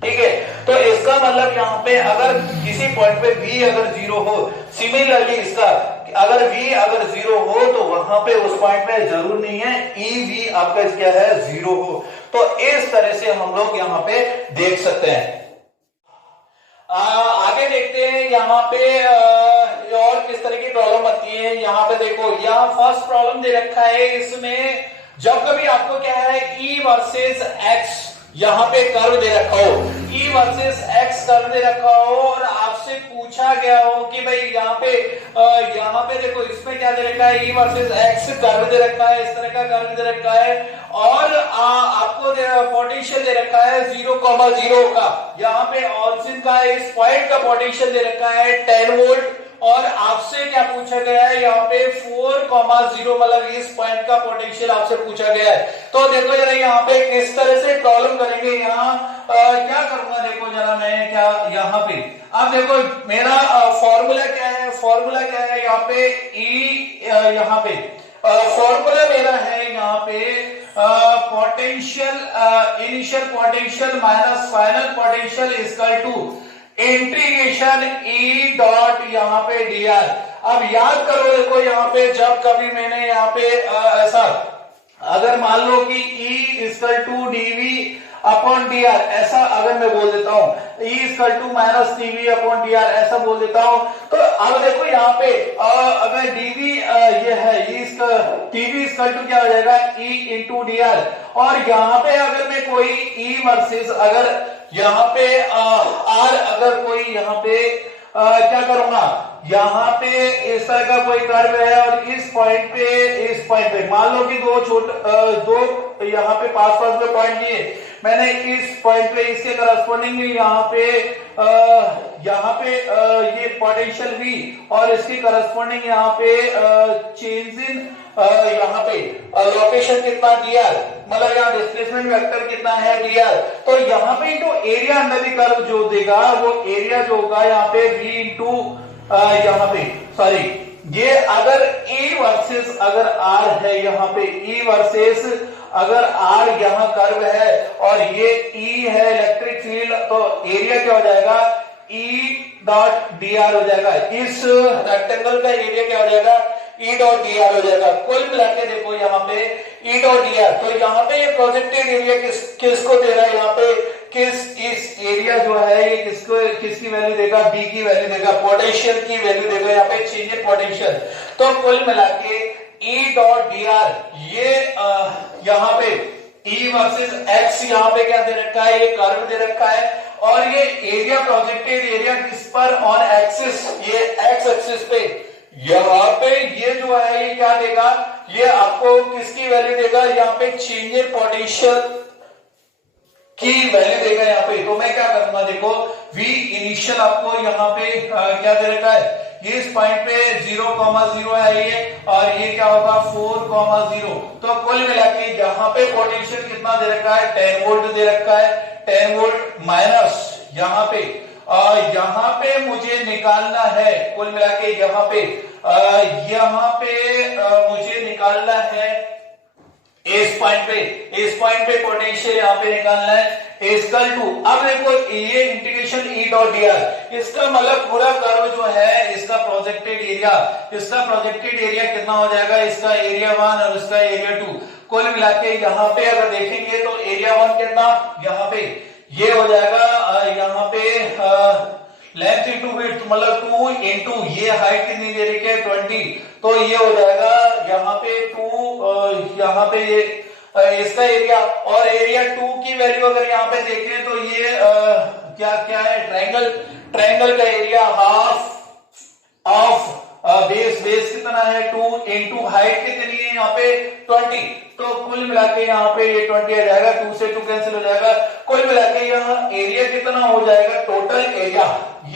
ठीक है, तो इसका मतलब यहाँ पे अगर किसी पॉइंट पे V अगर जीरो हो, सिमिलरली इसका अगर V अगर जीरो हो तो वहां पे उस पॉइंट पे जरूर नहीं है EV आपका क्या है, जीरो हो। तो इस तरह से हम लोग यहाँ पे देख सकते हैं। आगे देखते हैं यहाँ पे और किस तरह की प्रॉब्लम बनती है। यहाँ पे देखो, यहाँ फर्स्ट प्रॉब्लम दे रखा है, इसमें जब कभी आपको क्या है E वर्सेस X यहाँ पे कर्व दे रखा हो, E वर्सेस X कर्व दे रखा हो और आपसे पूछा गया हो कि भाई यहाँ पे देखो इसमें क्या दे रखा है, E वर्सेस X कर्व दे रखा है, इस तरह का कर्व दे रखा है, और आपको पोटेंशियल दे रखा है 0,0 का, यहाँ पे ऑरिजिन का इस पॉइंट का पोटेंशियल दे रखा है 10 वोल्ट, और आपसे क्या पूछा गया है यहाँ पे 4,0 मतलब इस पॉइंट का पोटेंशियल आपसे पूछा गया है। तो देखो जरा यहाँ पे किस तरह से प्रॉब्लम करेंगे, यहाँ क्या करूंगा, देखो जरा मैं क्या यहाँ पे, अब देखो मेरा फॉर्मूला क्या है, यहाँ पे यहाँ पे फॉर्मूला मेरा है यहाँ पे potential, initial potential minus final potential equal to integration E dot यहाँ पे dr। अब याद करो, देखो यहाँ पे जब कभी मैंने यहाँ पे ऐसा अगर मान लो कि E equal to dV upon dr ऐसा अगर मैं बोल देता हूँ, E equal to minus dV upon dr ऐसा बोल देता हूँ, तो अब देखो यहाँ पे अगर dV ये है, dV इक्वल टू क्या हो जाएगा, E इंटू dr, और यहाँ पे अगर मैं कोई E वर्सेस अगर यहाँ पे R अगर कोई यहाँ पे क्या करूंगा, यहाँ पे इस तरह का कोई कर्व है और इस पॉइंट पे मान लो कि दो यहाँ पे पास में पॉइंट लिए, मैंने इस पॉइंट पे इसके करस्पॉन्डिंग यहाँ पे ये पोटेंशियल V और इसके करस्पॉन्डिंग यहाँ पे चेंज इन यहाँ पे लोकेशन कितना dr, मतलब यहाँ डिस्प्लेसमेंट वेक्टर कितना है dr, तो यहाँ पे जो एरिया अंडर द कर्व जो देगा वो एरिया जो होगा यहाँ पे V इंटू यहाँ पे सॉरी ये अगर E वर्सेस अगर R है, यहाँ पे E वर्सेस अगर R यहाँ कर्व है और ये E है इलेक्ट्रिक फील्ड, तो एरिया क्या हो जाएगा, E डॉट dr हो जाएगा, इस रेक्टेंगल का एरिया क्या हो जाएगा, E डॉट dr हो जाएगा। कुल मिला के देखो यहाँ पे E डॉट dr, तो यहाँ पे ये प्रोजेक्टेड एरिया किसको दे रहा है, यहाँ पे इस एरिया जो है ये किसकी वैल्यू देगा, B की वैल्यू देगा, पोटेंशियल की वैल्यू देगा, यहाँ पे चेंज इन पोटेंशियल। तो कुल मिला के E डॉट dr ये यहाँ पे E वर्सेस X यहाँ पे क्या दे रखा है, ये कर्व दे रखा है, और ये एरिया प्रोजेक्टेड एरिया किस पर, ऑन एक्सिस, ये X एक्सिस पे, यहाँ पे ये जो है ये क्या देगा, ये आपको किसकी वैल्यू देगा, यहाँ पे चेंज इन पोटेंशियल की वैल्यू देगा यहाँ पे। तो मैं क्या करूंगा, देखो V इनिशियल आपको यहाँ पे क्या दे रखा है, ये इस पॉइंट पे 0,0 है ये, और ये क्या होगा 4,0। तो कुल मिला के यहाँ पे पोटेंशियल कितना दे रखा है, 10 वोल्ट दे रखा है। 10 वोल्ट माइनस यहाँ पे मुझे निकालना है, कुल मिला के यहाँ पे मुझे निकालना है इस पॉइंट पे पोटेंशियल यहाँ पे निकालना है इक्वल टू। अब देखो ये इंटीग्रेशन E डॉट dr, इसका मतलब पूरा कर्व जो है इसका प्रोजेक्टेड एरिया कितना हो जाएगा, इसका एरिया 1 और इसका एरिया 2। कुल मिला के यहाँ पे अगर देखेंगे तो एरिया 1 कितना, यहाँ पे ये हो जाएगा, यहाँ पे लेंथ इंटू विड्थ मतलब 2 इंटू ये हाइट कितनी दे रही है 20, तो ये हो जाएगा यहाँ पे 2, यहाँ पे ये इसका एरिया, और एरिया 2 की वैल्यू अगर यहाँ पे देखें तो ये क्या है, ट्रायंगल का एरिया हाफ ऑफ बेस कितना है 2 इंटू हाइट कितनी है यहाँ पे 20। तो कुल मिला के यहाँ पे ये 20 आ जाएगा, 2 से 2 कैंसिल हो जाएगा। कुल मिला के यहाँ एरिया कितना हो जाएगा, टोटल एरिया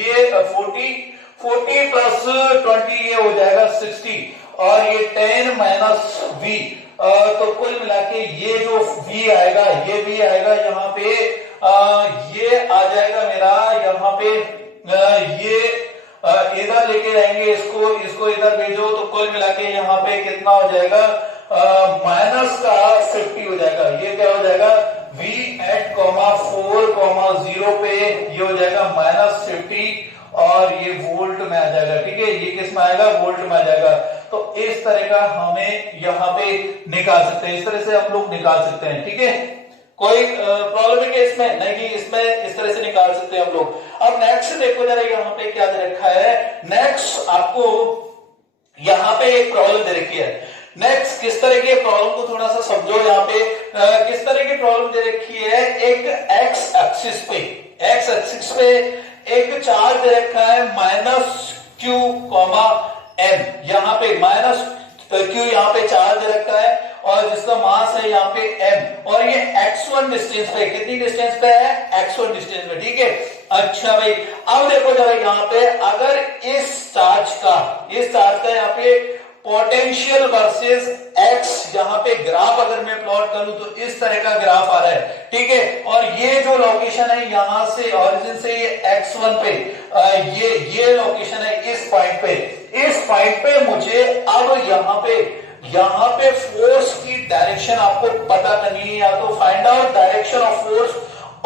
ये 40 प्लस 20 ये हो जाएगा 60, और ये 10 माइनस V। तो कुल मिला के ये जो V आएगा, ये V आएगा यहाँ पे, ये आ जाएगा मेरा यहाँ पे, ये इधर लेके जाएंगे इसको इधर भेजो, तो कुल मिला के यहाँ पे कितना हो जाएगा, माइनस का 50 हो जाएगा। ये क्या हो जाएगा, V एट 4,0 पे ये हो जाएगा माइनस 50, और ये वोल्ट में आ जाएगा। ठीक है, ये किस में आएगा, वोल्ट में आ जाएगा। तो इस तरह का हमें यहाँ पे निकाल सकते हैं, इस तरह से हम लोग निकाल सकते हैं। ठीक है, कोई प्रॉब्लम है कि इसमें नहीं, इसमें इस तरह से निकाल सकते हैं हम लोग। अब नेक्स्ट देखो जरा यहाँ पे क्या दे रखा है, नेक्स्ट आपको यहाँ पे एक प्रॉब्लम दे रखी है। नेक्स्ट किस तरह की प्रॉब्लम को थोड़ा सा समझो, यहाँ पे किस तरह की प्रॉब्लम दे रखी है, एक एक्स एक्सिस पे एक चार्ज दे रखा है -q, m, यहाँ पे -q यहाँ पे चार्ज दे रखा है, और जिसका मास है यहाँ पे m, और ये x1 डिस्टेंस पे, कितनी डिस्टेंस पे है, x1 डिस्टेंस पे। ठीक है, अच्छा भाई अब देखो जरा यहाँ पे, अगर इस चार्ज का यहाँ पे पोटेंशियल वर्सेस x यहाँ पे ग्राफ अगर मैं प्लॉट करूं तो इस तरह का ग्राफ आ रहा है। ठीक है, और ये जो लोकेशन है यहाँ से ओरिजिन से ये x1 पे, ये लोकेशन है इस पॉइंट पे मुझे अब यहाँ पे फोर्स की डायरेक्शन आपको पता करनी है, या तो find out direction of force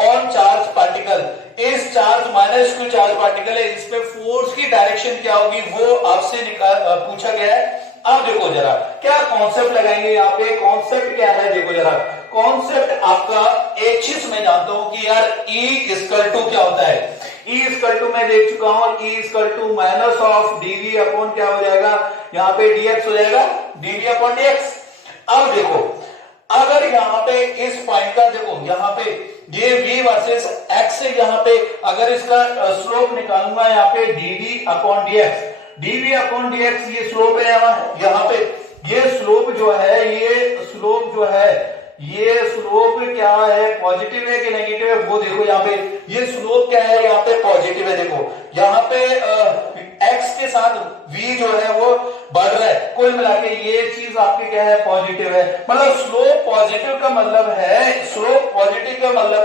on charge particle. इस चार्ज -q चार्ज पार्टिकल है, इस पे फोर्स की डायरेक्शन क्या होगी वो आपसे पूछा गया है। अब देखो जरा क्या कॉन्सेप्ट लगाएंगे यहाँ पे, कॉन्सेप्ट क्या है, देखो जरा कॉन्सेप्ट आपका एक चीज मैं जानता हूं कि यार E इक्वल टू क्या होता है, E इक्वल टू मैं देख चुका हूं, E equal to minus of dv upon क्या हो जाएगा, यहाँ पे dx हो जाएगा, dv अपॉन dx। अब देखो अगर यहाँ पे इस पॉइंट का देखो, यहाँ पे ये v वर्सेस x से यहाँ पे अगर इसका स्लोप निकालूंगा, यहाँ पे dv अपॉन dx, ये स्लोप है यहाँ पे, ये स्लोप जो है क्या है, पॉजिटिव है कि नेगेटिव है, वो देखो यहाँ पे ये स्लोप क्या है, यहाँ पे पॉजिटिव है। देखो यहाँ पे x के साथ v जो है वो बढ़ रहा है, कुल मिला के ये चीज आपकी क्या है, पॉजिटिव है। मतलब स्लोप पॉजिटिव का मतलब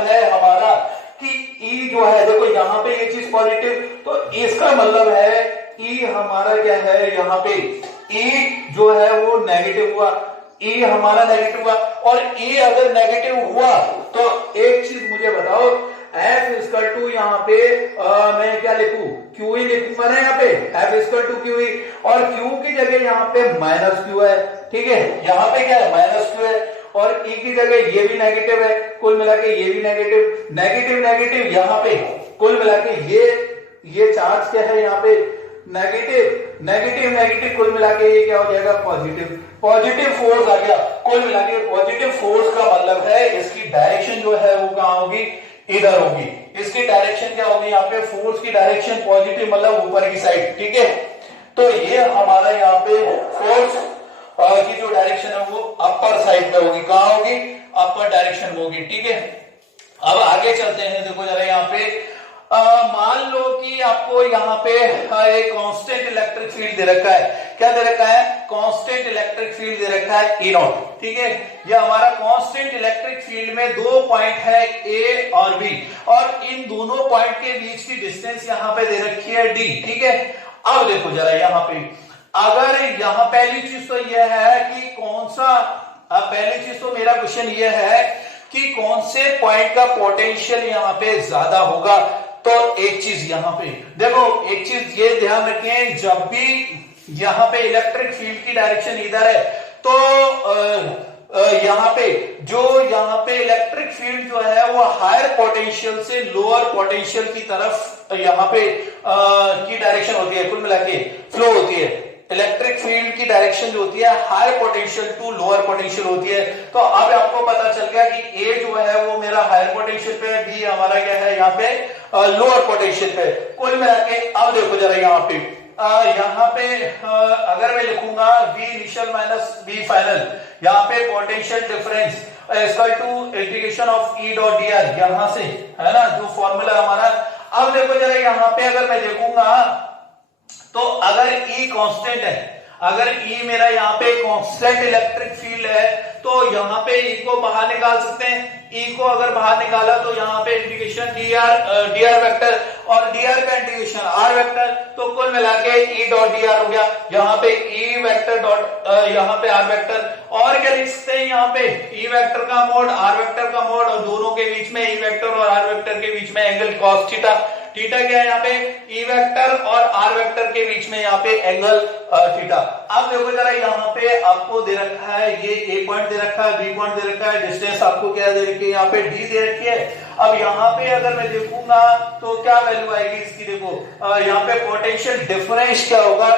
है हमारा कि E जो है, देखो यहाँ पे ये चीज पॉजिटिव, तो इसका मतलब है E हमारा क्या है, यहाँ पे E जो है वो नेगेटिव हुआ, E हमारा नेगेटिव हुआ, और E अगर नेगेटिव हुआ तो एक चीज मुझे बताओ, F इक्वल टू यहाँ पे मैं क्या लिखूं, QE लिखूंगा ना यहाँ पे, F इक्वल टू QE, और Q की जगह यहाँ पे -q है। ठीक है, यहाँ पे क्या है, -q है, और E की जगह ये भी नेगेटिव है, कुल मिला के ये भी नेगेटिव यहाँ पे, कुल मिला के ये चार्ज क्या है यहाँ पे, नेगेटिव, कुल मिला के ये क्या हो जाएगा, पॉजिटिव फोर्स आ गया। कुल मिला के पॉजिटिव फोर्स का मतलब है इसकी डायरेक्शन जो है वो कहां होगी, इधर होगी। इसकी डायरेक्शन क्या होगी, यहाँ पे फोर्स की डायरेक्शन पॉजिटिव मतलब ऊपर की साइड। ठीक है, तो ये हमारा यहाँ पे फोर्स की जो डायरेक्शन है वो अपर साइड में होगी। कहां होगी? अपर डायरेक्शन में होगी। ठीक है, अब आगे चलते हैं। देखो जरा यहाँ पे मान लो कि आपको यहाँ पे एक कांस्टेंट इलेक्ट्रिक फील्ड दे रखा है। क्या दे रखा है? कांस्टेंट इलेक्ट्रिक फील्ड दे रखा है E नॉट। ठीक है, ये हमारा कांस्टेंट इलेक्ट्रिक फील्ड में दो पॉइंट है A और B, और इन दोनों पॉइंट के बीच की डिस्टेंस यहाँ पे दे रखी है D। ठीक है, अब देखो जरा यहाँ पे, अगर यहाँ पहली चीज तो यह है कि कौन सा, पहली चीज तो मेरा क्वेश्चन ये है कि कौन से पॉइंट का पोटेंशियल यहाँ पे ज्यादा होगा। तो एक चीज यहाँ पे देखो, एक चीज ये ध्यान रखें, जब भी यहाँ पे इलेक्ट्रिक फील्ड की डायरेक्शन इधर है तो यहाँ पे इलेक्ट्रिक फील्ड जो है वो हायर पोटेंशियल से लोअर पोटेंशियल की तरफ यहाँ पे की डायरेक्शन होती है, कुल मिला के फ्लो होती है। इलेक्ट्रिक फील्ड की डायरेक्शन जो होती है higher potential to lower potential होती है। तो अब आपको पता चल गया कि ए जो है वो मेरा हायर पोटेंशियल पे है, बी हमारा क्या है यहाँ पे लोअर पोटेंशियल पे। कुल मिला के अब देखो जरा यहाँ पे अगर मैं लिखूंगा V initial minus V final, यहाँ पे potential difference equal to integration of E dot dr, यहां से है ना जो फॉर्मूला हमारा। अब देखो जरा यहाँ पे अगर मैं देखूंगा तो अगर E कांस्टेंट है, अगर E मेरा यहाँ पे कांस्टेंट इलेक्ट्रिक फील्ड है तो यहाँ पे E को बाहर निकाल सकते हैं। E को अगर बाहर निकाला तो यहाँ पे इंटीग्रेशन dr वेक्टर और dr का इंटीग्रेशन r वेक्टर, तो कुल मिला के E डॉट dr हो गया। यहाँ पे E वेक्टर डॉट यहाँ पे r वेक्टर, और क्या लिख सकते हैं यहाँ पे E वेक्टर का मोड r वेक्टर का मोड, और दोनों के बीच में E वेक्टर और r वेक्टर के बीच में एंगल cos थीटा। थीटा क्या है यहाँ पे? E वेक्टर और r वेक्टर के बीच में यहाँ पे एंगल थीटा। अब देखो जरा यहाँ पे आपको दे रखा है ये A पॉइंट दे रखा है, B पॉइंट दे रखा है, डिस्टेंस आपको क्या दे रखी है यहाँ पे D दे रखी है। अब यहाँ पे अगर मैं देखूंगा तो क्या वैल्यू आएगी इसकी? देखो यहाँ पे पोटेंशियल डिफरेंस क्या होगा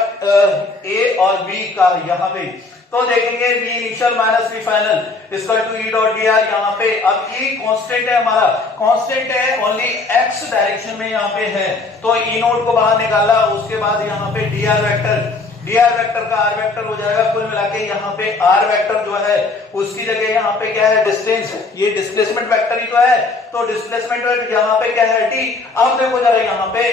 A और B का यहाँ पे, तो देखेंगे V initial minus V final equal to E dot dr। यहाँ पे अब E कांस्टेंट है, हमारा कांस्टेंट है, ओनली x डायरेक्शन में यहाँ पे है, तो E नोट को बाहर निकाला, उसके बाद यहाँ पे dr वेक्टर का r वेक्टर हो जाएगा। कुल मिला के यहाँ पे r वेक्टर जो है उसकी जगह यहाँ पे क्या है? डिस्टेंस, ये डिस्प्लेसमेंट वेक्टर ही तो है, तो डिस्प्लेसमेंट वेक्टर यहाँ पे क्या है? d। अब देखो जरा यहाँ पे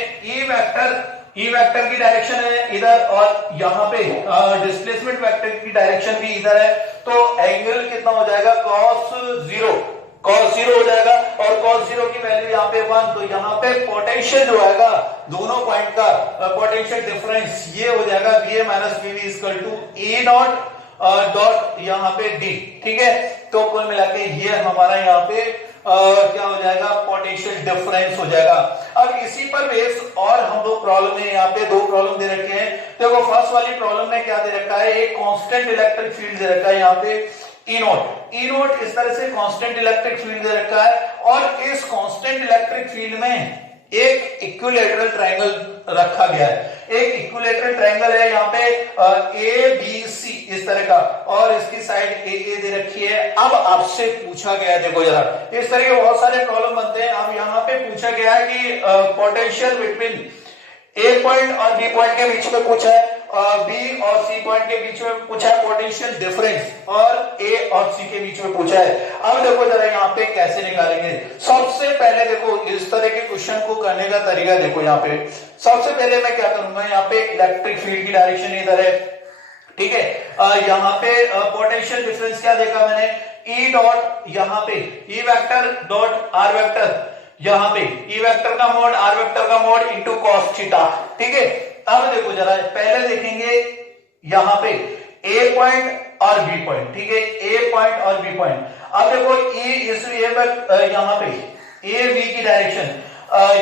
E वेक्टर की डायरेक्शन है इधर, और यहाँ पे डिस्प्लेसमेंट वेक्टर की डायरेक्शन भी इधर है, तो एंगल कितना हो जाएगा? cos 0 हो जाएगा, और cos 0 की वैल्यू यहाँ पे 1। तो यहाँ पे पोटेंशियल जो आएगा दोनों पॉइंट का पोटेंशियल डिफरेंस ये हो जाएगा VA minus VB equal to E naught dot यहाँ पे D। ठीक है, तो कुल मिला के ये हमारा यहाँ पे क्या हो जाएगा? पोटेंशियल डिफरेंस हो जाएगा। अब इसी पर बेस और हम दो प्रॉब्लम में यहाँ पे दो प्रॉब्लम दे रखे हैं। देखो फर्स्ट वाली प्रॉब्लम में क्या दे रखा है? एक कांस्टेंट इलेक्ट्रिक फील्ड दे रखा है यहाँ पे E नोट इस तरह से कांस्टेंट इलेक्ट्रिक फील्ड दे रखा है, और इस कांस्टेंट इलेक्ट्रिक फील्ड में एक इक्विलैटरल ट्रायंगल रखा गया है। एक इक्विलैटरल ट्रायंगल है यहाँ पे ABC इस तरह का, और इसकी साइड AA दे रखी है। अब आपसे पूछा गया है, देखो जरा इस तरह के बहुत सारे प्रॉब्लम बनते हैं। अब यहाँ पे पूछा गया है कि पोटेंशियल बिटवीन A पॉइंट और B पॉइंट के बीच में पूछा है, B और C पॉइंट के बीच में पूछा है पोटेंशियल डिफरेंस, और A और C के बीच में पूछा है। अब देखो जरा यहाँ पे कैसे निकालेंगे। सबसे पहले देखो इस तरह के क्वेश्चन को करने का तरीका देखो। यहाँ पे सबसे पहले मैं क्या करूंगा, यहाँ पे इलेक्ट्रिक फील्ड की डायरेक्शन इधर है, ठीक है। यहाँ पे पोटेंशियल डिफरेंस क्या देखा मैंने? E डॉट यहाँ पे E vector dot R vector, यहाँ पे E वेक्टर का मोड R वेक्टर का मोड इनटू cos थीटा। ठीक है, अब देखो जरा पहले देखेंगे यहाँ पे A पॉइंट और B पॉइंट। ठीक है, A पॉइंट और B पॉइंट। अब देखो E इसलिए यहाँ पे A B की डायरेक्शन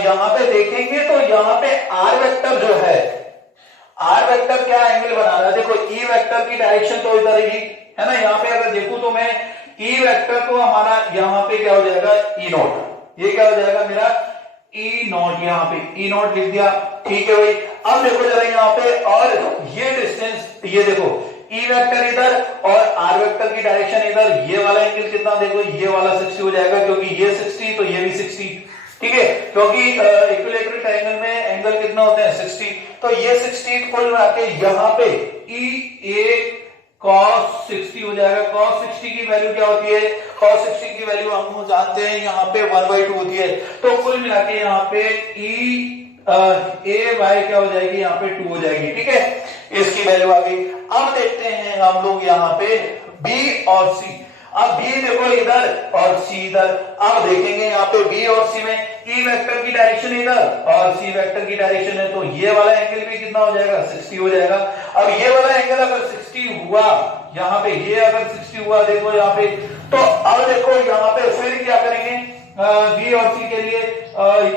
यहाँ पे देखेंगे तो यहाँ पे R वेक्टर जो है, R वेक्टर क्या एंगल बना रहा है? देखो E वेक्टर की डायरेक्शन तो इधर ही है ना। यहाँ पे अगर देखूं तो मैं E वेक्टर तो हमारा यहाँ पे क्या हो जाएगा? E नॉट, ये क्या हो जाएगा मेरा? E नॉट, यहाँ पे E नॉट लिख दिया। ठीक है भाई, अब देखो जरा यहाँ पे, और ये डिस्टेंस ये देखो E वेक्टर इधर और R वेक्टर की डायरेक्शन इधर, ये वाला एंगल कितना? देखो ये वाला 60 हो जाएगा, क्योंकि ये 60 तो ये भी 60। ठीक है, क्योंकि इक्विलैटरल ट्रायंगल में एंगल कितना होते हैं? 60। तो ये 60 कुल मिला के यहाँ पे E A cos 60 हो जाएगा। cos 60 की वैल्यू क्या होती है? cos 60 की वैल्यू हम जानते हैं यहाँ पे 1/2 होती है। तो कुल मिला के यहाँ पे ए वाई क्या हो जाएगी? यहाँ पे 2 हो जाएगी। ठीक है, इसकी वैल्यू आ गई। अब देखते हैं हम लोग यहाँ पे बी और सी। अब बी देखो इधर और सी इधर। अब देखेंगे यहाँ पे बी और सी में ई वेक्टर की डायरेक्शन इधर और सी वेक्टर की डायरेक्शन है, तो ये वाला एंगल भी कितना हो जाएगा? 60 हो जाएगा। अब ये वाला एंगल अगर 60 हुआ यहाँ पे, ये अगर 60 हुआ देखो यहाँ पे, तो अब देखो यहाँ पे फिर क्या करेंगे? बी और सी के लिए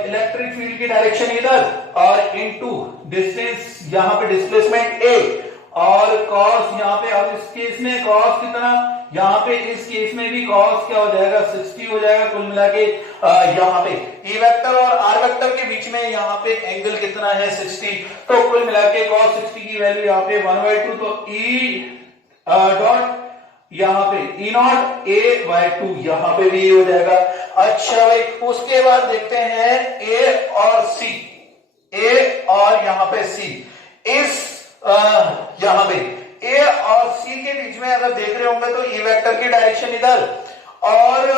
इलेक्ट्रिक फील्ड की डायरेक्शन इधर और इनटू डिस्टेंस यहाँ पे डिस्प्लेसमेंट ए और कॉस यहाँ पे। अब इस केस में कॉस कितना? यहाँ पे इस केस में भी कॉस क्या हो जाएगा? 60 हो जाएगा। कुल मिला के यहाँ पे ई वेक्टर और आर वेक्टर के बीच में यहाँ पे एंगल कितना है? 60। तो कुल मिला के कॉस 60 की वैल्यू यहाँ पे 1/2, तो ई डॉट यहाँ पे ई नॉट ए बाय 2 यहाँ पे भी हो जाएगा। अच्छा भाई, उसके बाद देखते हैं ए और सी, ए और यहाँ पे सी। इस यहाँ पे ए और सी के बीच में अगर देख रहे होंगे तो ई वेक्टर की डायरेक्शन इधर और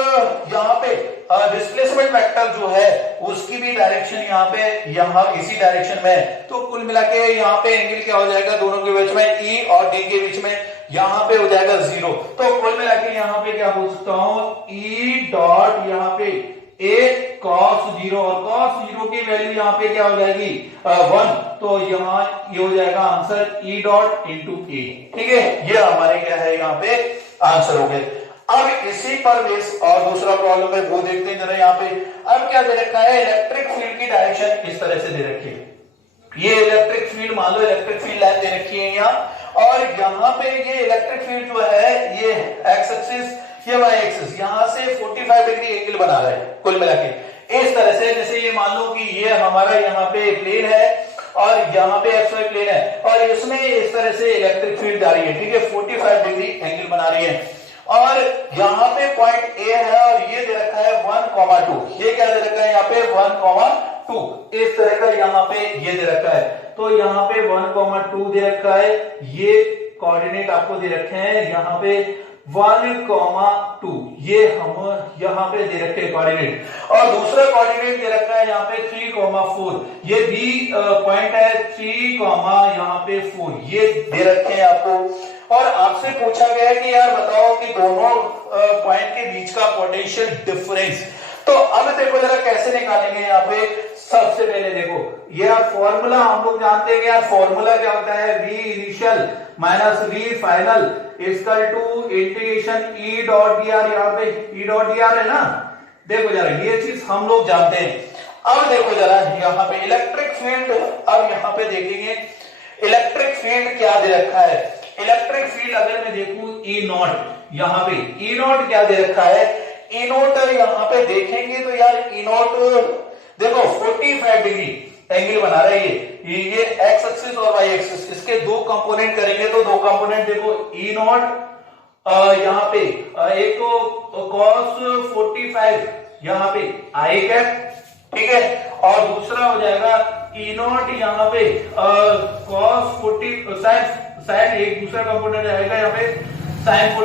यहाँ पे डिस्प्लेसमेंट वेक्टर जो है उसकी भी डायरेक्शन यहाँ पे यहाँ इसी डायरेक्शन में। तो कुल मिला के यहाँ पे एंगल क्या हो जाएगा? दोनों के बीच में ई और डी के बीच में यहाँ पे हो जाएगा 0। तो कुल मिला के यहाँ पे क्या बोल सकता हूँ? ई डॉट यहाँ पे ए cos 0 और cos 0 की वैल्यू यहाँ पे क्या हो जाएगी? 1। तो यहाँ ये हो जाएगा आंसर ई डॉट इंटू ए। ठीक है, ये हमारे क्या है यहाँ पे आंसर हो गए। अब इसी पर बेस और दूसरा प्रॉब्लम है वो देखते हैं जरा। यहाँ पे अब क्या दे रखा है? इलेक्ट्रिक फील्ड की डायरेक्शन इस तरह से दे रखी है। ये इलेक्ट्रिक फील्ड, मान लो इलेक्ट्रिक फील्ड लाइन दे रखी है यहाँ, और यहाँ पे ये इलेक्ट्रिक फील्ड जो है ये एक्स एक्सिस, ये वाई एक्सिस, यहाँ से 45 डिग्री एंगल बना रहा है। कुल मिला के इस तरह से, जैसे ये मान लो कि ये हमारा यहाँ पे प्लेन है और यहाँ पे एक्स वाई प्लेन है और इसमें इस तरह से इलेक्ट्रिक फील्ड आ रही है। ठीक है, 45 डिग्री एंगल बना रही है और यहाँ पे पॉइंट ए है और ये दे रखा है 1,2। ये क्या दे रखा है यहाँ पे? 1,2। इस तरह का यहाँ पे ये दे रखा है। तो यहाँ पे 1,2 दे रखा है। ये कोऑर्डिनेट आपको दे रखे हैं यहाँ पे 1,2। ये हम यहाँ पे दे रखे हैं कोऑर्डिनेट, और दूसरा कोऑर्डिनेट दे रखा है यहाँ पे 3,4। ये बी पॉइंट है 3, यहाँ पे 4 ये दे रखे हैं आपको। और आपसे पूछा गया है कि यार बताओ कि दोनों पॉइंट के बीच का पोटेंशियल डिफरेंस। तो अब देखो जरा कैसे निकालेंगे यहाँ पे। सबसे पहले देखो यार फॉर्मूला हम लोग जानते हैं कि यार फॉर्मूला क्या होता है? v initial minus v final equal to integration E dot d r. यहाँ पे ई डॉट डी आर है ना, देखो जरा ये चीज हम लोग जानते हैं। अब देखो जरा यहाँ पे इलेक्ट्रिक फील्ड, अब यहाँ पे देखेंगे इलेक्ट्रिक फील्ड क्या दे रखा है। इलेक्ट्रिक फील्ड अगर मैं देखूं ई नॉट, यहाँ पे ई नॉट क्या दे रखा है? ई नॉट यहाँ पे देखेंगे तो यार ई नॉट देखो 45 डिग्री एंगल बना रहा है ये एक्स एक्सिस और वाई एक्सिस, इसके दो कंपोनेंट करेंगे तो दो कंपोनेंट देखो ई नॉट यहाँ पे एक तो cos 45 यहाँ पे आई कैप, ठीक है, और दूसरा हो जाएगा ई नॉट यहाँ पे cos 40 साइन एक दूसरा कंपोनेंट आएगा यहाँ पे साइन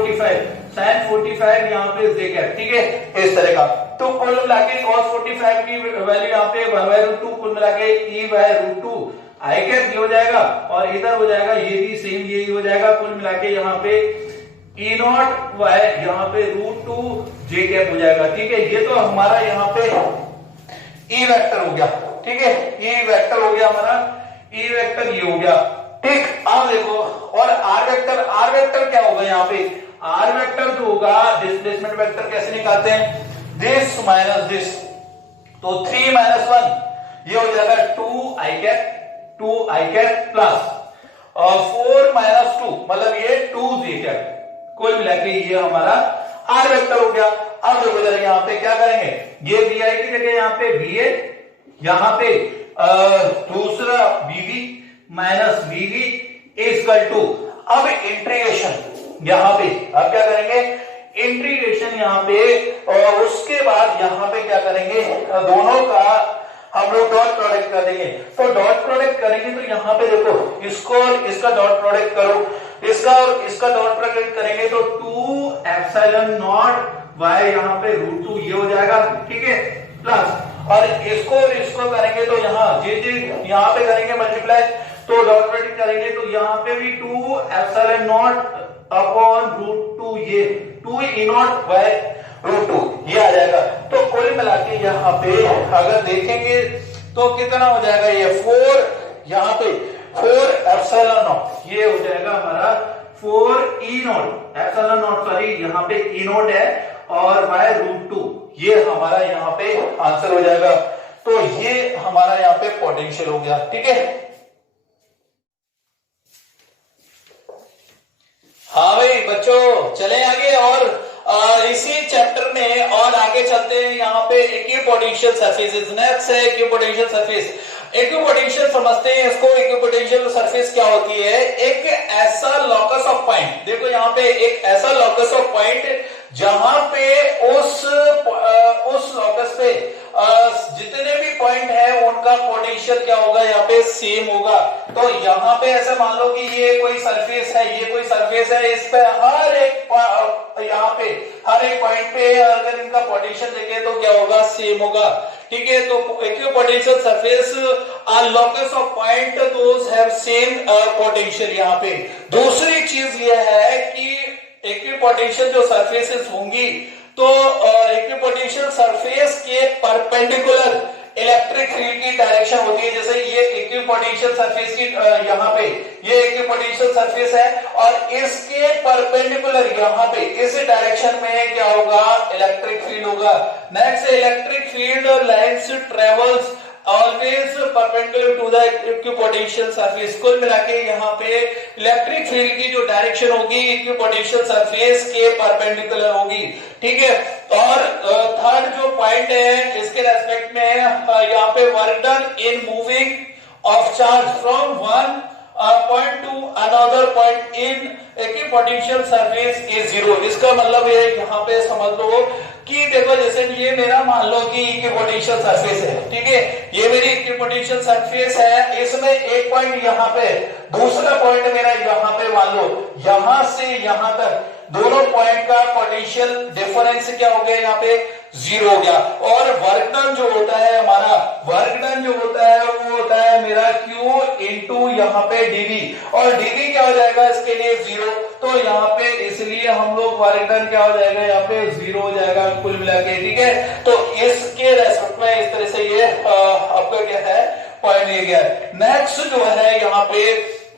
45 यहाँ पे जे कैप, ठीक है, इस तरह का। तो कुल मिला के cos 45 की वैल्यू यहाँ पे 1/√2, कुल मिला के e/√2 आई कैप ये हो जाएगा और इधर हो जाएगा ये भी सेम यही हो जाएगा। कुल मिला के यहाँ पे ई नॉट वाई यहाँ पे √2 जे कैप हो जाएगा, ठीक है। ये तो हमारा यहाँ पे ई वेक्टर हो गया, ठीक है, ई वेक्टर हो गया हमारा, ई वेक्टर ये हो गया, ठीक। अब देखो और आर वेक्टर क्या होगा यहाँ पे? आर वेक्टर जो होगा डिस्प्लेसमेंट वेक्टर कैसे निकालते हैं? दिस माइनस दिस, तो 3 - 1 ये हो जाएगा 2 आई कैप प्लस 4 - 2 मतलब ये 2 जे कैप, कुल मिला के ये हमारा आर वेक्टर हो गया। अब देखो जरा यहाँ पे क्या करेंगे, ये वी आई की जगह यहाँ पे वी ए, यहाँ पे दूसरा वीवी माइनस वीवी इक्वल टू, अब इंटीग्रेशन यहाँ पे, अब क्या करेंगे इंटीग्रेशन यहाँ पे, और उसके बाद यहाँ पे क्या करेंगे दोनों का हम लोग डॉट प्रोडक्ट कर देंगे। तो डॉट प्रोडक्ट करेंगे तो यहाँ पे देखो इसको इसका डॉट प्रोडक्ट करो इसका और इसका डॉट प्रोडक्ट करेंगे तो 2 एप्सिलॉन नॉट y यहाँ पे √2 ये हो जाएगा, ठीक है, प्लस और इसको करेंगे तो यहाँ जी यहाँ पे करेंगे मल्टीप्लाई, तो डॉट प्रोडक्ट करेंगे तो यहाँ पे भी 2 एप्सिलॉन नॉट अपॉन √2 ये 2 ई नॉट y √2 ये आ जाएगा। तो कुल मिला के यहाँ पे अगर देखेंगे तो कितना हो जाएगा, ये 4 यहाँ पे 4 एप्सिलॉन नॉट ये हो जाएगा हमारा 4 ई नॉट एप्सिलॉन नॉट, सॉरी यहाँ पे ई नॉट है और y √2 ये हमारा यहाँ पे आंसर हो जाएगा। तो ये हमारा यहाँ पे पोटेंशियल हो गया, ठीक है। हाँ भाई बच्चों चले आगे और इसी चैप्टर में और आगे चलते हैं। यहाँ पे इक्विपोटेंशियल सरफेसेस नेक्स्ट है इक्विपोटेंशियल सरफेस। इक्विपोटेंशियल समझते हैं इसको। इक्विपोटेंशियल सरफेस क्या होती है, एक ऐसा लॉकस ऑफ पॉइंट, देखो यहाँ पे एक ऐसा लॉकस ऑफ पॉइंट जहां पे उस लॉकस पे जितने भी पॉइंट है उनका पोटेंशियल क्या होगा, यहाँ पे सेम होगा। तो यहाँ पे ऐसे मान लो कि ये कोई सरफेस है, ये कोई सरफेस है, इस पे हर एक यहाँ पे हर एक पॉइंट पे अगर इनका पोटेंशियल देखें तो क्या होगा, सेम होगा, ठीक है। तो equipotential surface are locus of point those have same potential. यहाँ पे दूसरी चीज ये है कि इक्विपोटेंशियल जो सरफेसेस होंगी तो इक्विपोटेंशियल सरफेस के परपेंडिकुलर इलेक्ट्रिक फील्ड की डायरेक्शन होती है। जैसे ये इक्विपोटेंशियल सरफेस की यहाँ पे ये इक्विपोटेंशियल सरफेस है और इसके परपेंडिकुलर यहाँ पे इस डायरेक्शन में क्या होगा, इलेक्ट्रिक फील्ड होगा। Next electric field lines travels always perpendicular to the equipotential surface. कुल मिला के यहाँ पे इलेक्ट्रिक फील्ड की जो डायरेक्शन होगी इक्विपोटेंशियल सरफेस के परपेंडिकुलर होगी, ठीक है। और थर्ड जो पॉइंट है इसके रेस्पेक्ट में यहाँ पे work done in moving of charge from one point two another point in equipotential surface is 0। इसका मतलब ये यहाँ पे समझ लो कि देखो जैसे ये मेरा मान लो कि इक्विपोटेंशियल सरफेस है, ठीक है, ये मेरी इक्विपोटेंशियल सरफेस है, इसमें एक पॉइंट यहाँ पे, दूसरा पॉइंट मेरा यहाँ पे, मान लो यहां से यहां तक दोनों पॉइंट का पोटेंशियल डिफरेंस क्या हो गया, यहाँ पे 0 हो गया। और वर्क डन जो होता है हमारा, वर्क डन जो होता है वो होता है मेरा Q इंटू यहाँ पे dV, और dV क्या हो जाएगा इसके लिए 0। तो यहाँ पे इसलिए हम लोग वर्क डन क्या हो जाएगा, यहाँ पे 0 हो जाएगा कुल मिला के, ठीक है। तो इसके रेस्पेक्ट में इस तरह से ये आपका क्या है पॉइंट दिया गया है। नेक्स्ट जो है यहाँ पे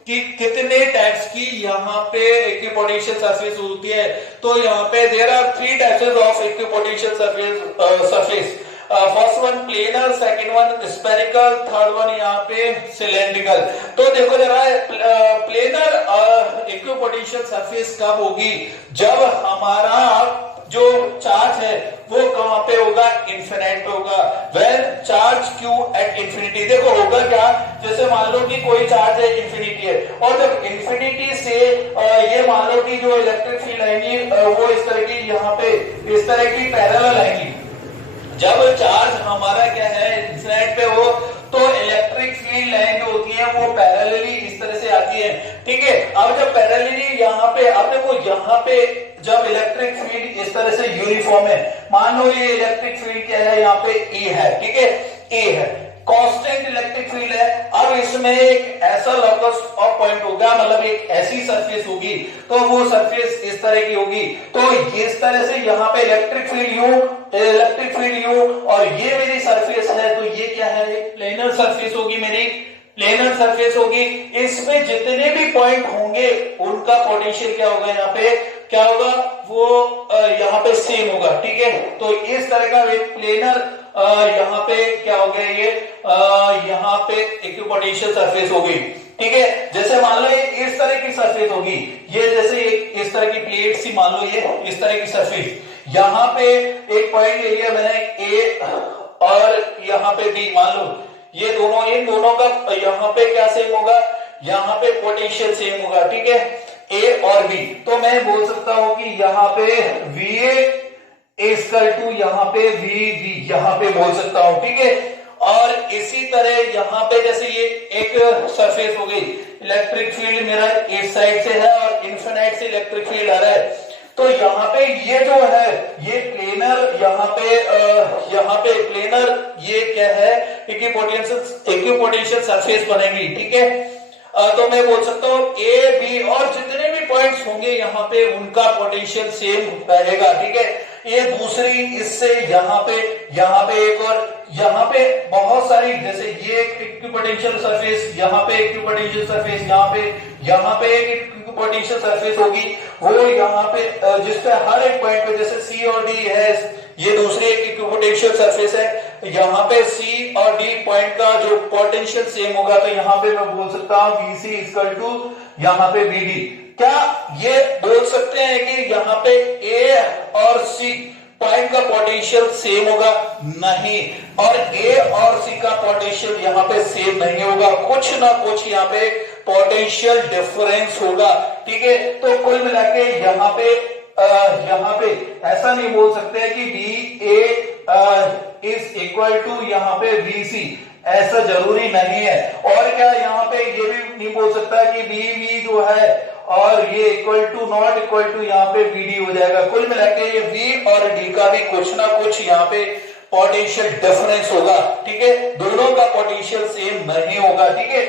कि कितने टाइप्स की यहाँ पे इक्विपोटेंशियल सरफेस होती है, तो यहाँ पे there are 3 types of equipotential surface. First one planar, second one spherical, third one यहाँ पे सिलेंड्रिकल। तो देखो जरा प्लेनर इक्विपोटेंशियल सरफेस कब होगी, जब हमारा जो चार्ज है वो कहां पे होगा, इन्फिनिट पे होगा। When charge Q at infinity, देखो होगा क्या, जैसे मान लो कि कोई चार्ज है इंफिनिटी है और जब इंफिनिटी से ये मान लो कि जो इलेक्ट्रिक फील्ड आएंगी वो इस तरह की यहाँ पे इस तरह की पैरेलल आएंगी। जब चार्ज हमारा क्या है इन्फिनिट पे हो तो इलेक्ट्रिक फील्ड लाइन जो होती है वो पैरेलली इस तरह से आती है, ठीक है। अब जब पैरेलली यहाँ पे, अब देखो यहाँ पे जब इलेक्ट्रिक फील्ड इस तरह से यूनिफॉर्म है, मान लो ये इलेक्ट्रिक फील्ड क्या है, यहाँ पे E है, ठीक है, A है, कांस्टेंट इलेक्ट्रिक फील्ड है। अब इसमें एक ऐसा लॉकस ऑफ पॉइंट होगा, मतलब एक ऐसी सरफेस होगी, तो वो सरफेस इस तरह की होगी। तो इस तरह से यहाँ पे इलेक्ट्रिक फील्ड यू और ये मेरी सरफेस है, तो ये क्या है, प्लेनर सरफेस होगी, मेरी प्लेनर सरफेस होगी। इसमें जितने भी पॉइंट होंगे उनका पोटेंशियल क्या होगा, यहाँ पे क्या होगा, वो यहाँ पे सेम होगा, ठीक है। तो इस तरह का एक प्लेनर यहाँ पे क्या हो गया, ये यहाँ पे इक्विपोटेंशियल सरफेस होगी, ठीक है। जैसे मान लो ये इस तरह की सरफेस होगी, ये जैसे इस तरह की प्लेट सी, मान लो ये इस तरह की सरफेस, यहाँ पे एक पॉइंट ले लिया मैंने A और यहाँ पे B, मान लो ये दोनों, इन दोनों का यहाँ पे क्या सेम होगा, यहाँ पे पोटेंशियल सेम होगा, ठीक है, A और B। तो मैं बोल सकता हूं कि यहाँ पे VA इक्वल टू यहाँ पे VB, यहाँ पे बोल सकता हूं, ठीक है। और इसी तरह यहाँ पे जैसे ये एक सरफेस हो गई, इलेक्ट्रिक फील्ड मेरा इस साइड से है और से इलेक्ट्रिक फील्ड आ रहा है। तो यहाँ पे ये जो है ये प्लेनर, यहाँ पे प्लेनर ये क्या है, इक्विपोटेंशियल सरफेस बनेगी, ठीक है। तो मैं बोल सकता हूँ ए बी और जितने भी पॉइंट्स होंगे यहाँ पे उनका पोटेंशियल सेम रहेगा, ठीक है। ये दूसरी, इससे यहाँ पे एक और यहाँ पे बहुत सारी, जैसे ये इक्विपोटेंशियल सरफेस, यहाँ पे इक्विपोटेंशियल सरफेस, यहाँ पे एक इक्विपोटेंशियल सरफेस होगी, वो यहाँ पे जिसपे हर एक पॉइंट पे, जैसे सी और डी है, ये दूसरी एक इक्विपोटेंशियल सरफेस है, यहाँ पे सी और डी पॉइंट का जो पोटेंशियल सेम होगा, तो यहाँ पे मैं बोल सकता हूँ VC इक्वल टू यहाँ पे BD। क्या ये बोल सकते हैं कि यहाँ पे A और C पॉइंट का पोटेंशियल सेम होगा? नहीं, और A और C का पोटेंशियल यहाँ पे सेम नहीं होगा, कुछ ना कुछ यहाँ पे पोटेंशियल डिफरेंस होगा, ठीक है। तो कुल मिला के यहाँ पे ऐसा नहीं बोल सकते कि BA इज इक्वल टू यहाँ पे VC, ऐसा जरूरी नहीं है। और क्या यहाँ पे ये भी नहीं बोल सकता कि BV जो है और ये equal to not equal to यहाँ पे BD हो जाएगा। कुल मिला के ये V और D का भी कुछ ना कुछ यहाँ पे पोटेंशियल डिफरेंस होगा, ठीक है। दोनों का पोटेंशियल सेम नहीं होगा, ठीक है।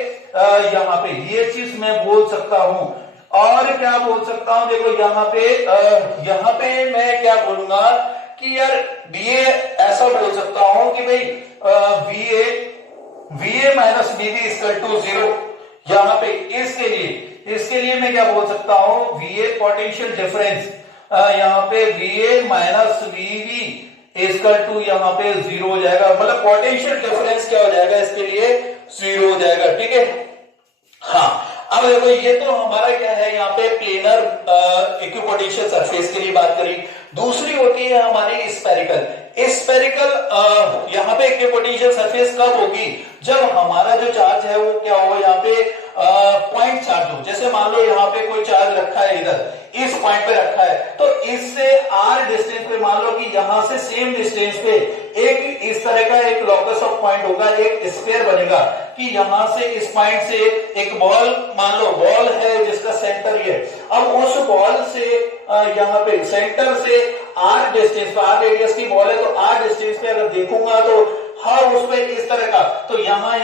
यहाँ पे ये चीज मैं बोल सकता हूं। और क्या बोल सकता हूं, देखो यहाँ पे मैं क्या बोलूंगा कि यार BA ऐसा बोल सकता हूं कि भाई VA minus BB equal to 0। यहाँ पे इसके लिए मैं क्या बोल सकता हूं, VA पोटेंशियल डिफरेंस, यहाँ पे VA minus BB equal to यहाँ पे 0 हो जाएगा, मतलब पोटेंशियल डिफरेंस क्या हो जाएगा, इसके लिए 0 हो जाएगा, ठीक है। हाँ, अब देखो ये तो हमारा क्या है, यहाँ पे प्लेनर इक्विपोटेंशियल सरफेस के लिए बात करी। दूसरी होती है हमारी स्फेरिकल। यहाँ पे इक्विपोटेंशियल सरफेस कब होगी, जब हमारा जो चार्ज है वो क्या होगा, यहाँ पे पॉइंट चार्ज हो। जैसे मान लो यहाँ पे कोई चार्ज रखा है, इधर इस पॉइंट पे रखा है, तो इससे r डिस्टेंस पे, मान लो कि यहां से सेम डिस्टेंस पे एक इस तरह का एक लोकस ऑफ पॉइंट होगा, एक स्फीयर बनेगा कि यहां से इस पॉइंट से एक बॉल, मान लो बॉल है जिसका सेंटर ये, अब उस बॉल से यहाँ पे सेंटर से r डिस्टेंस पे, r रेडियस की बॉल है, तो r डिस्टेंस पे अगर देखूंगा तो हर उस पे इस तरह का, तो यहाँ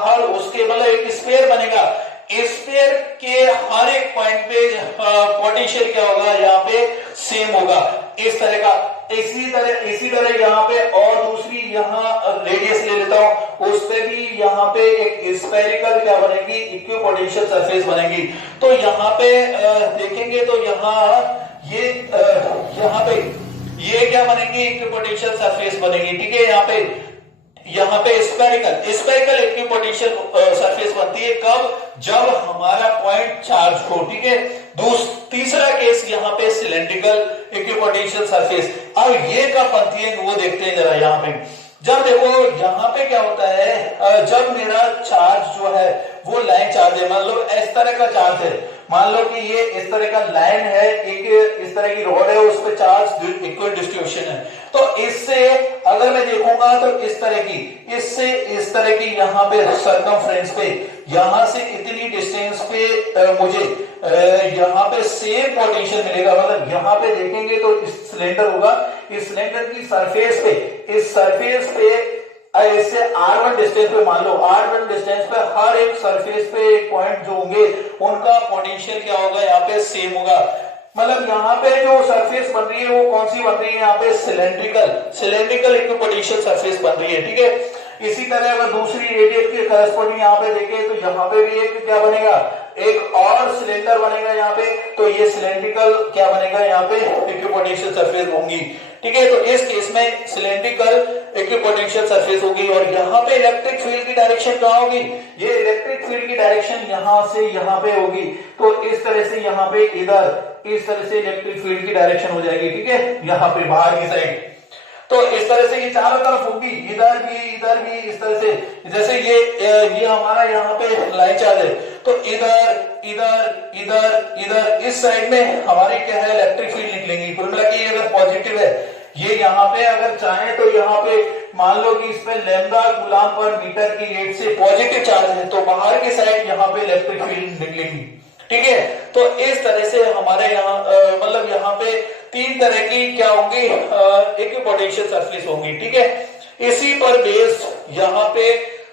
हर उसके मतलब एक स्फीयर बनेगा। स्फीयर के हर एक पॉइंट पे पोटेंशियल क्या होगा, यहाँ पे सेम होगा, इस तरह का। इसी तरह यहाँ पे और दूसरी यहाँ रेडियस ले लेता हूं, उस पे भी यहाँ पे एक स्फेरिकल क्या बनेगी, इक्विपोटेंशियल सरफेस बनेगी। तो यहाँ पे देखेंगे तो यहाँ पे ये क्या बनेगी, इक्विपोटेंशियल सरफेस बनेगी, ठीक है। यहाँ पे स्फेरिकल इक्विपोटेंशियल सरफेस बनती है कब, जब हमारा पॉइंट चार्ज हो, ठीक है। तीसरा केस यहाँ पे सिलेंड्रिकल इक्विपोटेंशियल सरफेस। अब ये कब बनती है वो देखते हैं जरा। यहाँ पे जब देखो यहाँ पे क्या होता है, जब मेरा चार्ज जो है वो लाइन चार्ज है, मान लो इस तरह का चार्ज है, मान लो कि ये इस तरह का लाइन है, एक इस तरह की रॉड है, उस पर चार्ज इक्वल डिस्ट्रीब्यूशन है। तो इससे अगर मैं देखूंगा तो इससे इस तरह की यहाँ पे सर्कमफ्रेंस पे, यहाँ से इतनी डिस्टेंस पे मुझे यहाँ पे सेम पोटेंशियल मिलेगा। मतलब यहाँ पे देखेंगे तो इस सिलेंडर होगा, इस सिलेंडर की सरफेस पे, इस सरफेस पे इससे R1 डिस्टेंस पे, मान लो R1 डिस्टेंस पे हर एक सरफेस पे एक पॉइंट जो होंगे उनका पोटेंशियल क्या होगा, यहाँ पे सेम होगा। मतलब यहाँ पे जो सरफेस बन रही है वो कौन सी बन रही है, यहाँ पे सिलेंड्रिकल इक्विपोटेंशियल सरफेस बन रही है, ठीक है। इसी तरह अगर दूसरी रेडियस के करस्पॉन्डिंग यहाँ पे देखें तो यहाँ पे भी एक क्या बनेगा, एक और सिलेंडर बनेगा यहाँ पे, तो ये सिलेंड्रिकल क्या बनेगा, यहाँ पे इक्विपोटेंशियल सरफेस होंगी, ठीक है। तो इस केस में सिलेंड्रिकल इक्विपोटेंशियल सरफेस होगी। और यहाँ पे इलेक्ट्रिक फील्ड की डायरेक्शन कहाँ होगी, ये इलेक्ट्रिक फील्ड की डायरेक्शन यहाँ से यहाँ पे होगी। तो इस तरह से यहाँ पे इधर इस तरह से इलेक्ट्रिक फील्ड की डायरेक्शन हो जाएगी, ठीक है, यहाँ पे बाहर की साइड। तो इस तरह से ये चारों तरफ होगी, इधर भी इस तरह से। जैसे ये हमारा यहाँ पे लाइन चार्ज है, तो इधर इस साइड में हमारी क्या है, इलेक्ट्रिक फील्ड निकलेंगी। कुल मिला के अगर पॉजिटिव है, ये यहाँ पे अगर चाहे तो यहाँ पे मान लो कि इस पे लैम्डा कूलम पर मीटर की रेट से पॉजिटिव चार्ज है, तो बाहर की साइड यहाँ पे इलेक्ट्रिक फील्ड निकलेंगी, ठीक है। तो इस तरह से हमारे यहाँ मतलब यहाँ पे तीन तरह की क्या होंगी, इक्विपोटेंशियल सरफेस होंगी। ठीक है, इसी पर बेस यहाँ पे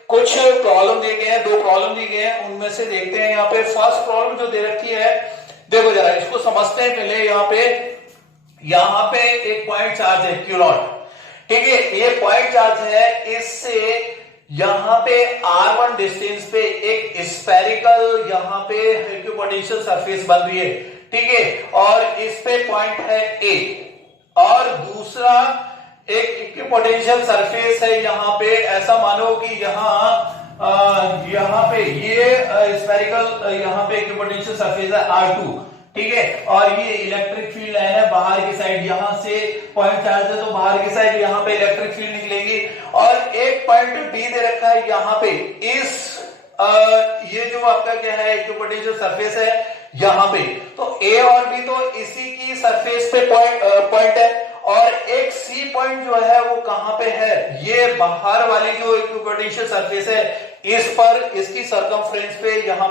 कुछ प्रॉब्लम दिए गए हैं, दो प्रॉब्लम दी गए हैं, उनमें से देखते हैं। यहाँ पे फर्स्ट प्रॉब्लम जो दे रखी है, देखो जरा इसको समझते हैं पहले। यहाँ पे एक पॉइंट चार्ज है क्यू नॉट। ठीक है, ये पॉइंट चार्ज है, इससे यहां पे r1 डिस्टेंस पे एक स्फेरिकल यहाँ पे इक्विपोटेंशियल सरफेस बन रही है। ठीक है, और इस पे पॉइंट है A, और दूसरा एक इक्विपोटेंशियल सरफेस है यहाँ पे। ऐसा मानो कि यहाँ पे ये स्फेरिकल यहाँ पे इक्विपोटेंशियल सरफेस है R2। ठीक है, और ये इलेक्ट्रिक फील्ड लाइन है बाहर की साइड, यहां से पॉइंट चार्ज है तो बाहर की साइड यहाँ पे इलेक्ट्रिक फील्ड निकलेगी। और एक पॉइंट बी दे रखा है यहाँ पे, ये जो आपका क्या है इक्विपोटेंशियल सरफेस है यहाँ पे। तो ए और बी तो इसी की सरफेस पे पॉइंट है, और एक सी पॉइंट जो है वो कहां पे है, ये बाहर वाली जो इक्विपोटेंशियल सरफेस है इस पर, इसकी सरकमफ्रेंस पे यहाँ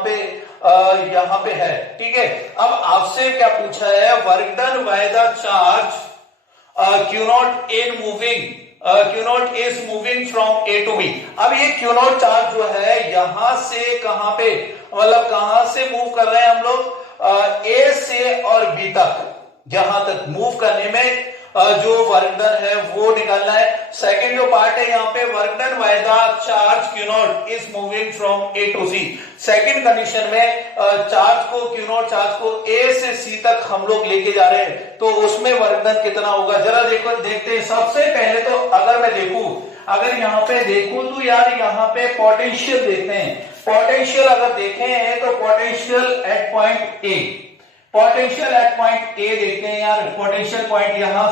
पे है। ठीक है, अब आपसे क्या पूछा है, work done by the charge Q naught in moving, Q naught is moving from A to B। अब ये Q नॉट चार्ज जो है यहां से कहां पे, मतलब कहां से मूव कर रहे हैं हम लोग, A से और B तक, जहां तक मूव करने में जो वर्क डन है वो निकालना है। सेकंड जो पार्ट है यहाँ पे, work done by the charge Q naught is moving from A to C। Second condition में चार्ज को, Q नॉट चार्ज को A से C तक हम लोग लेके जा रहे हैं, तो उसमें वर्क डन कितना होगा जरा देखते हैं। सबसे पहले तो अगर मैं देखूं, अगर यहाँ पे देखूं तो यार यहाँ पे पोटेंशियल देखते हैं। पोटेंशियल अगर देखें तो potential at point A, potential at point A देखते हैं यार। पोटेंशियल पॉइंट यहां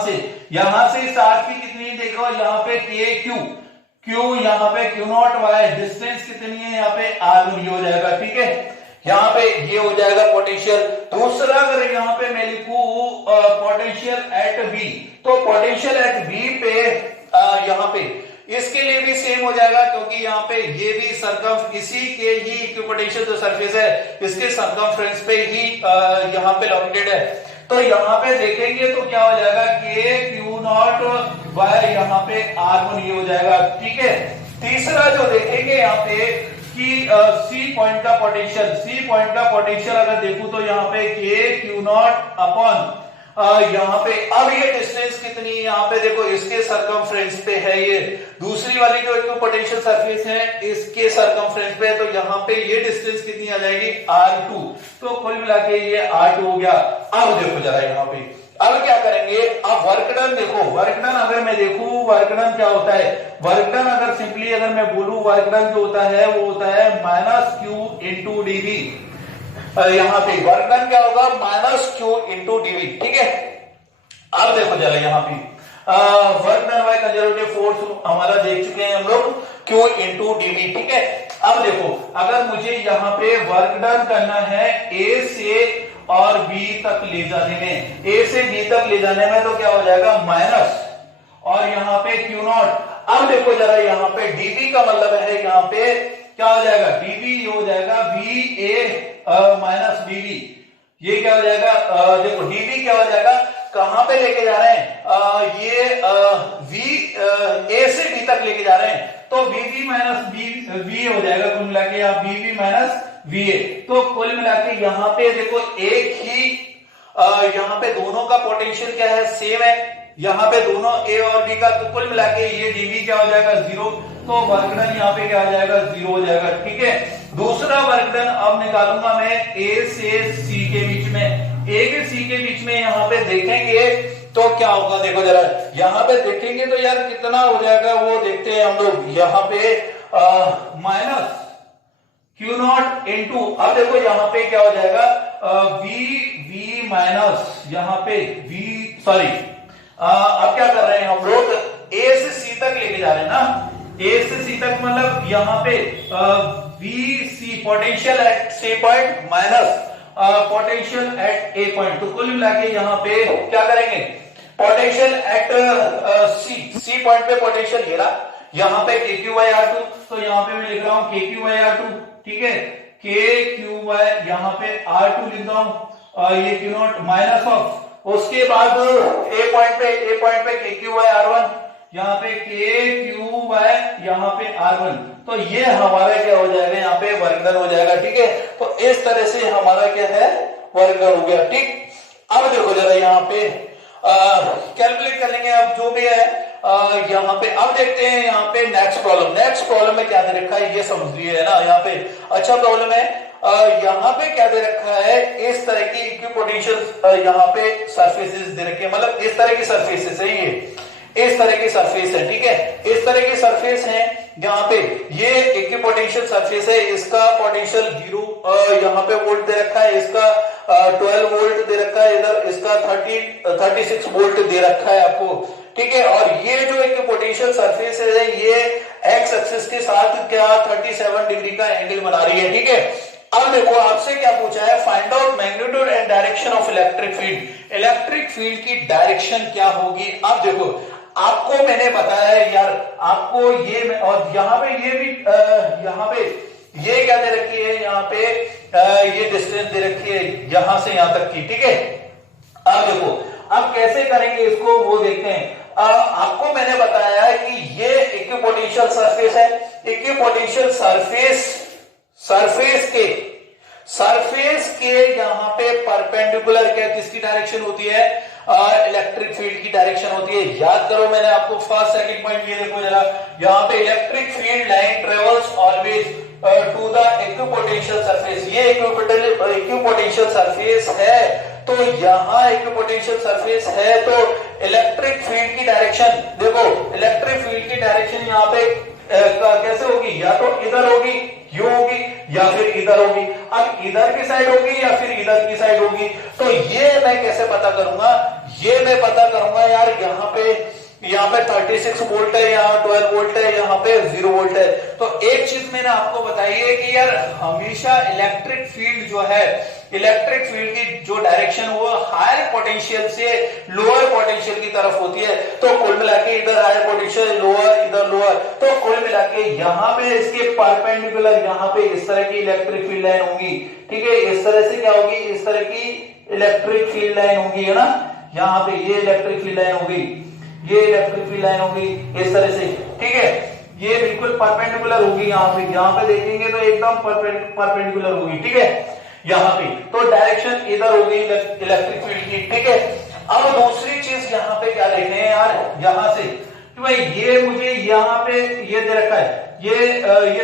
से चार्ज की कितनी, देखो यहाँ पे क्यू यहाँ पे Q नॉट वाई, डिस्टेंस कितनी है यहाँ पे R1, ये हो जाएगा। ठीक है, यहाँ पे ये हो जाएगा पोटेंशियल। दूसरा अगर यहाँ पे मैं लिखूं पोटेंशियल एट बी, तो पोटेंशियल एट बी पे यहाँ पे इसके लिए भी सेम हो जाएगा, क्योंकि यहाँ पे ये भी सरकम, इसी के ही इक्विपोटेंशियल जो सरफेस है इसके सरकमफ्रेंस पे ही यहाँ पे लोकेटेड है। तो यहाँ पे देखेंगे तो क्या हो जाएगा, के Q नॉट बाय यहाँ पे R1, ये हो जाएगा। ठीक है, तीसरा जो देखेंगे यहाँ पे कि C पॉइंट का पोटेंशियल अगर देखूं तो यहाँ पे के Q नॉट अपॉन यहाँ पे, अब ये डिस्टेंस कितनी है यहाँ पे, देखो इसके सरकमफ्रेंस पे है, ये दूसरी वाली जो इक्विपोटेंशियल सरफेस है इसके सरकमफ्रेंस पे है, तो यहाँ पे ये डिस्टेंस कितनी आ जाएगी, R2। तो कुल मिला के ये R2 हो गया। अब देखो जरा यहाँ पे, अब क्या करेंगे, अब वर्क डन देखो, वर्क डन अगर मैं देखूं, वर्क डन क्या होता है, वर्क डन अगर सिंपली अगर मैं बोलूं, वर्क डन जो होता है वो होता है -Q इंटू dV। यहाँ पे वर्क डन क्या होगा, -Q इंटू dV। ठीक है, अब देखो जरा यहाँ पे work done by conservative force हमारा देख चुके हैं हम लोग, Q इंटू dV। ठीक है, अब देखो अगर मुझे यहाँ पे वर्क डन करना है A से और B तक ले जाने में, A से B तक ले जाने में, तो क्या हो जाएगा माइनस, और यहाँ पे Q नॉट। अब देखो जरा यहाँ पे dV का मतलब है यहाँ पे क्या हो जाएगा, dV ये हो जाएगा VA माइनस dV, ये क्या हो जाएगा, देखो dV क्या हो जाएगा, कहां पे लेके जा रहे हैं, ये A से B तक लेके जा रहे हैं, तो VB माइनस VA हो जाएगा, कुल मिला के यहाँ VB माइनस VA। तो कुल मिला के यहाँ पे देखो एक ही यहाँ पे दोनों का पोटेंशियल क्या है, सेम है, यहाँ पे दोनों A और B का, तो कुल मिला के ये dV क्या हो जाएगा 0, तो वर्क डन यहाँ पे क्या आ जाएगा 0 हो जाएगा। ठीक है, दूसरा वर्क डन अब निकालूंगा मैं A से C के बीच में, A के C के बीच में यहाँ पे देखेंगे तो क्या होगा, देखो जरा यहाँ पे देखेंगे तो यार कितना हो जाएगा वो देखते हैं हम लोग। यहाँ पे माइनस Q नॉट इंटू, अब देखो यहाँ पे क्या हो जाएगा V माइनस यहाँ पे V, सॉरी अब क्या कर रहे हैं हम लोग, A से C तक लेके जा रहे हैं ना, A से C तक मतलब यहाँ पे VC potential at C point minus potential at A point, तो कुल मिला के यहाँ पे क्या करेंगे, पोटेंशियल एट C पॉइंट पे पोटेंशियल ये रहा, यहाँ पे KQ बाय R2, तो यहाँ पे मैं लिख रहा हूँ KQ बाय R2। ठीक है, के क्यू बाय यहाँ पे R2 लिखता हूं, ये क्यू नॉट माइनस ऑफ, उसके बाद ए पॉइंट पे के क्यू बाय R1, यहाँ पे के क्यू बाय यहाँ पे R1, तो ये हमारा क्या हो जाएगा, यहाँ पे वर्क डन हो जाएगा। ठीक है, तो इस तरह से हमारा क्या है, वर्क डन हो गया। ठीक, अब देखो जरा यहाँ पे कैलकुलेट कर लेंगे अब जो भी है यहाँ पे। अब देखते हैं यहाँ पे नेक्स्ट प्रॉब्लम में क्या दे रखा है ये समझ लिए है ना यहाँ पे। अच्छा प्रॉब्लम है, यहाँ पे क्या दे रखा है, इस तरह की इक्विपोटेंशियल यहाँ पे सरफेसेस दे रखे हैं, मतलब इस तरह की सरफेसेस है, ये इस तरह की सरफेस है। ठीक है, इस तरह की सरफेस है यहाँ पे, ये इक्विपोटेंशियल सरफेस है, इसका पोटेंशियल 0 यहाँ पे वोल्ट दे रखा है, इसका 12 वोल्ट दे रखा है, इधर इसका 36 वोल्ट दे रखा है आपको। ठीक है, और ये जो इक्विपोटेंशियल सरफेस है ये एक्स एक्सिस के साथ क्या 37 डिग्री का एंगल बना रही है। ठीक है, अब देखो आपसे क्या पूछा है, find out magnitude and direction of electric field. Electric field की डायरेक्शन क्या होगी। अब देखो आपको मैंने बताया है यार, आपको ये और यहाँ पे ये भी यहाँ पे ये क्या दे रखी है, यहाँ पे ये डिस्टेंस दे रखी है यहां से यहां तक की। ठीक है, अब देखो अब कैसे करेंगे इसको वो देखते हैं। आपको मैंने बताया है कि ये इक्विपोटेंशियल सरफेस है, इक्विपोटेंशियल सरफेस के यहाँ पे परपेंडिकुलर क्या किसकी डायरेक्शन होती है, इलेक्ट्रिक फील्ड की डायरेक्शन होती है। याद करो मैंने आपको फर्स्ट सेकंड पॉइंट ये देखो जरा, यहाँ पे electric field line travels always to the equipotential surface. ये इक्विपोटेंशियल सरफेस है, तो यहाँ इक्विपोटेंशियल सरफेस है, तो इलेक्ट्रिक फील्ड की डायरेक्शन देखो, इलेक्ट्रिक फील्ड की डायरेक्शन यहाँ पे कैसे होगी, या तो इधर होगी, यूं होगी, या फिर इधर होगी। अब इधर की साइड होगी या फिर इधर की साइड होगी, तो ये मैं कैसे पता करूंगा, ये मैं पता करूंगा यार, यहाँ पे 36 वोल्ट है, यहाँ 12 वोल्ट है, यहाँ पे 0 वोल्ट है। तो एक चीज मैंने आपको बताई है कि यार हमेशा इलेक्ट्रिक फील्ड जो है, इलेक्ट्रिक फील्ड की जो डायरेक्शन वो हायर पोटेंशियल से लोअर पोटेंशियल की तरफ होती है। तो कुल मिला के इधर हायर पोटेंशियल, लोअर इधर लोअर, तो कुल मिला के यहाँ पे इसके परपेंडिकुलर यहाँ पे इस तरह की इलेक्ट्रिक फील्ड लाइन होगी। ठीक है, इस तरह से क्या होगी, इस तरह की इलेक्ट्रिक फील्ड लाइन होगी, है ना। यहाँ पे ये इलेक्ट्रिक फील्ड लाइन होगी, ये इलेक्ट्रिक फील्ड लाइन होगी इस तरह से। ठीक है, ये बिल्कुल परपेंडिकुलर होगी, यहाँ पे देखेंगे तो एकदम परपेंडिकुलर होगी। ठीक है, यहाँ पे तो डायरेक्शन इधर होगी इलेक्ट्रिक फील्ड की। ठीक है, अब दूसरी चीज यहाँ पे क्या देख रहे हैं यार, यहाँ से कि भाई ये मुझे यहाँ पे ये दे रखा है, ये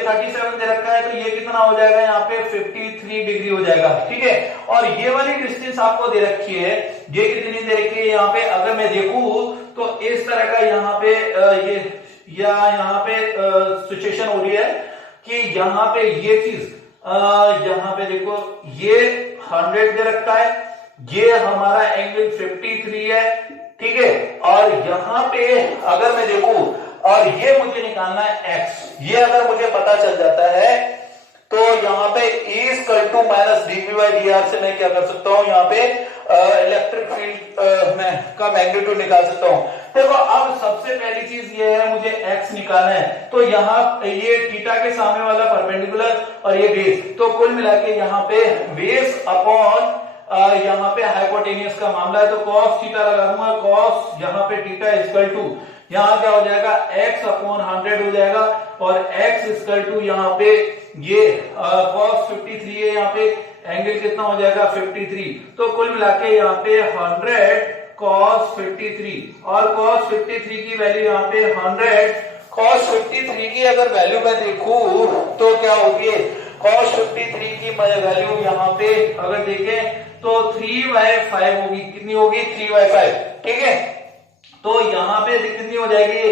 37 दे रखा है, तो ये कितना हो जाएगा, यहाँ पे 53 डिग्री हो जाएगा। ठीक है, और ये वाली डिस्टेंस आपको दे रखी है, ये कितनी दे रखी है, यहाँ पे अगर मैं देखूं तो इस तरह का यहाँ पे यहाँ पे सिचुएशन हो रही है कि यहाँ पे ये चीज यहाँ पे देखो ये 100 दे रखा है, ये हमारा एंगल 53 है। ठीक है, और यहाँ पे अगर मैं देखूं और ये मुझे निकालना है x, ये अगर मुझे पता चल जाता है तो यहाँ पे E माइनस dV/dr से मैं क्या कर सकता हूँ, यहाँ पे इलेक्ट्रिक फील्ड का मैग्नीट्यूड निकाल सकता हूँ। देखो अब सबसे पहली चीज ये है, मुझे x निकालना है, तो यहाँ ये थीटा के सामने वाला परपेंडिकुलर और ये बेस, तो कुल मिला के यहाँ पे बेस अपॉन यहाँ पे हाइपोटेनियस का मामला है, तो cos थीटा लगा दूंगा, cos यहाँ पे थीटा इक्वल टू यहाँ क्या हो जाएगा, x अपॉन 100 हो जाएगा, और x इक्वल टू यहाँ पे ये cos 53 है, यहाँ पे एंगल कितना हो जाएगा 53, तो कुल मिला के यहाँ पे 100 cos 53, और cos 53 की वैल्यू यहाँ पे 100 cos 53 की अगर वैल्यू मैं देखूं तो क्या होगी, cos 53 की वैल्यू यहाँ पे अगर देखें तो 3/5 होगी, कितनी होगी 3/5। ठीक है, तो यहाँ पे कितनी हो जाएगी,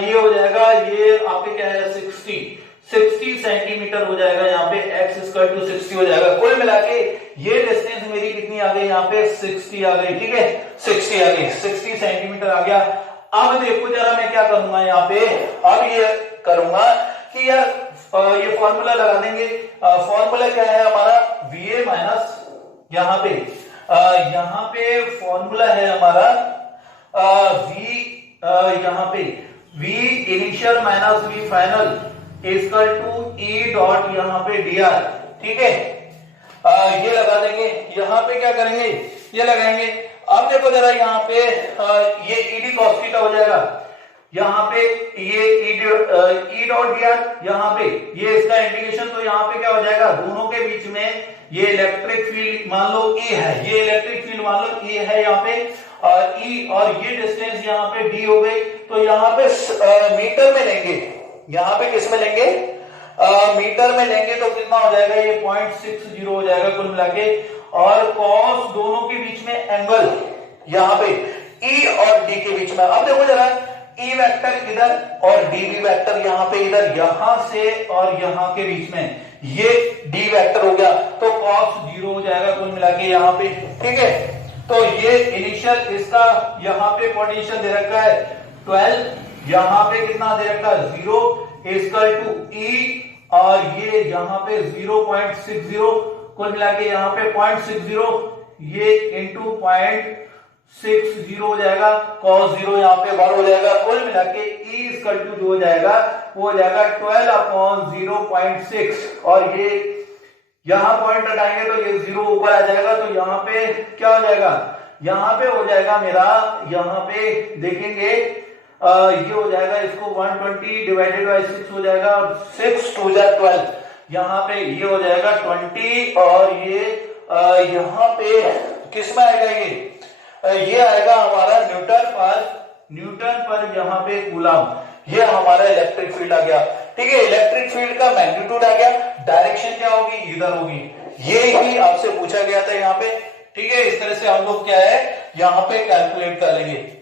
ये हो जाएगा, ये आपके क्या है 60 सेंटीमीटर हो जाएगा, यहाँ पे x इक्वल टू 60 हो जाएगा। कुल मिला के ये डिस्टेंस मेरी कितनी आ गई, यहाँ पे 60 आ गई। ठीक है, 60 आ गई, 60 सेंटीमीटर आ गया। अब देखो जरा मैं क्या करूंगा यहाँ पे, अब ये करूंगा कि यार ये फॉर्मूला लगा देंगे। फॉर्मूला क्या है हमारा, VA माइनस यहाँ पे फॉर्मूला है हमारा यहाँ पे V initial minus V final equal to E dot यहाँ पे dr। ठीक है, ये लगा देंगे। यहाँ पे क्या करेंगे, ये लगाएंगे। अब देखो जरा यहाँ पे ये ईडी कॉस थीटा हो जाएगा, यहाँ पे ये ई डॉट दिया, यहाँ पे ये इसका इंटीग्रेशन, तो यहाँ पे क्या हो जाएगा, दोनों के बीच में ये इलेक्ट्रिक फील्ड मान लो ए है, ये इलेक्ट्रिक फील्ड मान लो ए है यहाँ पे, ई और ये डिस्टेंस यहाँ पे डी हो गई। तो यहाँ पे मीटर में लेंगे, यहाँ पे किस में लेंगे, मीटर में लेंगे तो कितना हो जाएगा, ये 0.60 हो जाएगा कुल मिला के। और कॉस दोनों के बीच में एंगल यहाँ पे ई और डी के बीच में। अब देखो जरा, ई वेक्टर इधर और डीबी वेक्टर यहाँ पे इधर, यहां से और यहां के बीच में ये डी वेक्टर हो गया, तो कॉस 0 हो जाएगा कुल मिला के यहाँ पे, ठीक है। तो ये इनिशियल इसका यहाँ पे पोटेंशियल दे रखा है 12, यहाँ पे कितना दे रखा है 0 इक्वल टू ई, और ये यहाँ पे 0.60 कुल मिला के यहाँ पे 0.60, ये इंटू 0.60 हो जाएगा, cos 0 यहाँ पे 1 हो जाएगा, कुल मिला के ई इक्वल टू जो हो जाएगा वो हो जाएगा 12/0.6, और ये यहां पॉइंट हटाएंगे तो ये 0 ऊपर आ जाएगा, तो यहाँ पे क्या हो जाएगा, यहाँ पे हो जाएगा मेरा, यहाँ पे देखेंगे ये हो जाएगा, इसको 120 डिवाइडेड बाय 6 हो जाएगा, और 6 2 जा 12, यहाँ पे ये हो जाएगा 20, और ये यहाँ पे किस में आएगा, ये आएगा हमारा न्यूटन पर यहाँ पे कूलम। ये हमारा इलेक्ट्रिक फील्ड आ गया, ठीक है। इलेक्ट्रिक फील्ड का मैग्नीट्यूड आ गया, डायरेक्शन क्या होगी, इधर होगी, ये ही आपसे पूछा गया था यहाँ पे, ठीक है। इस तरह से हम लोग क्या है यहाँ पे कैलकुलेट कर लेंगे।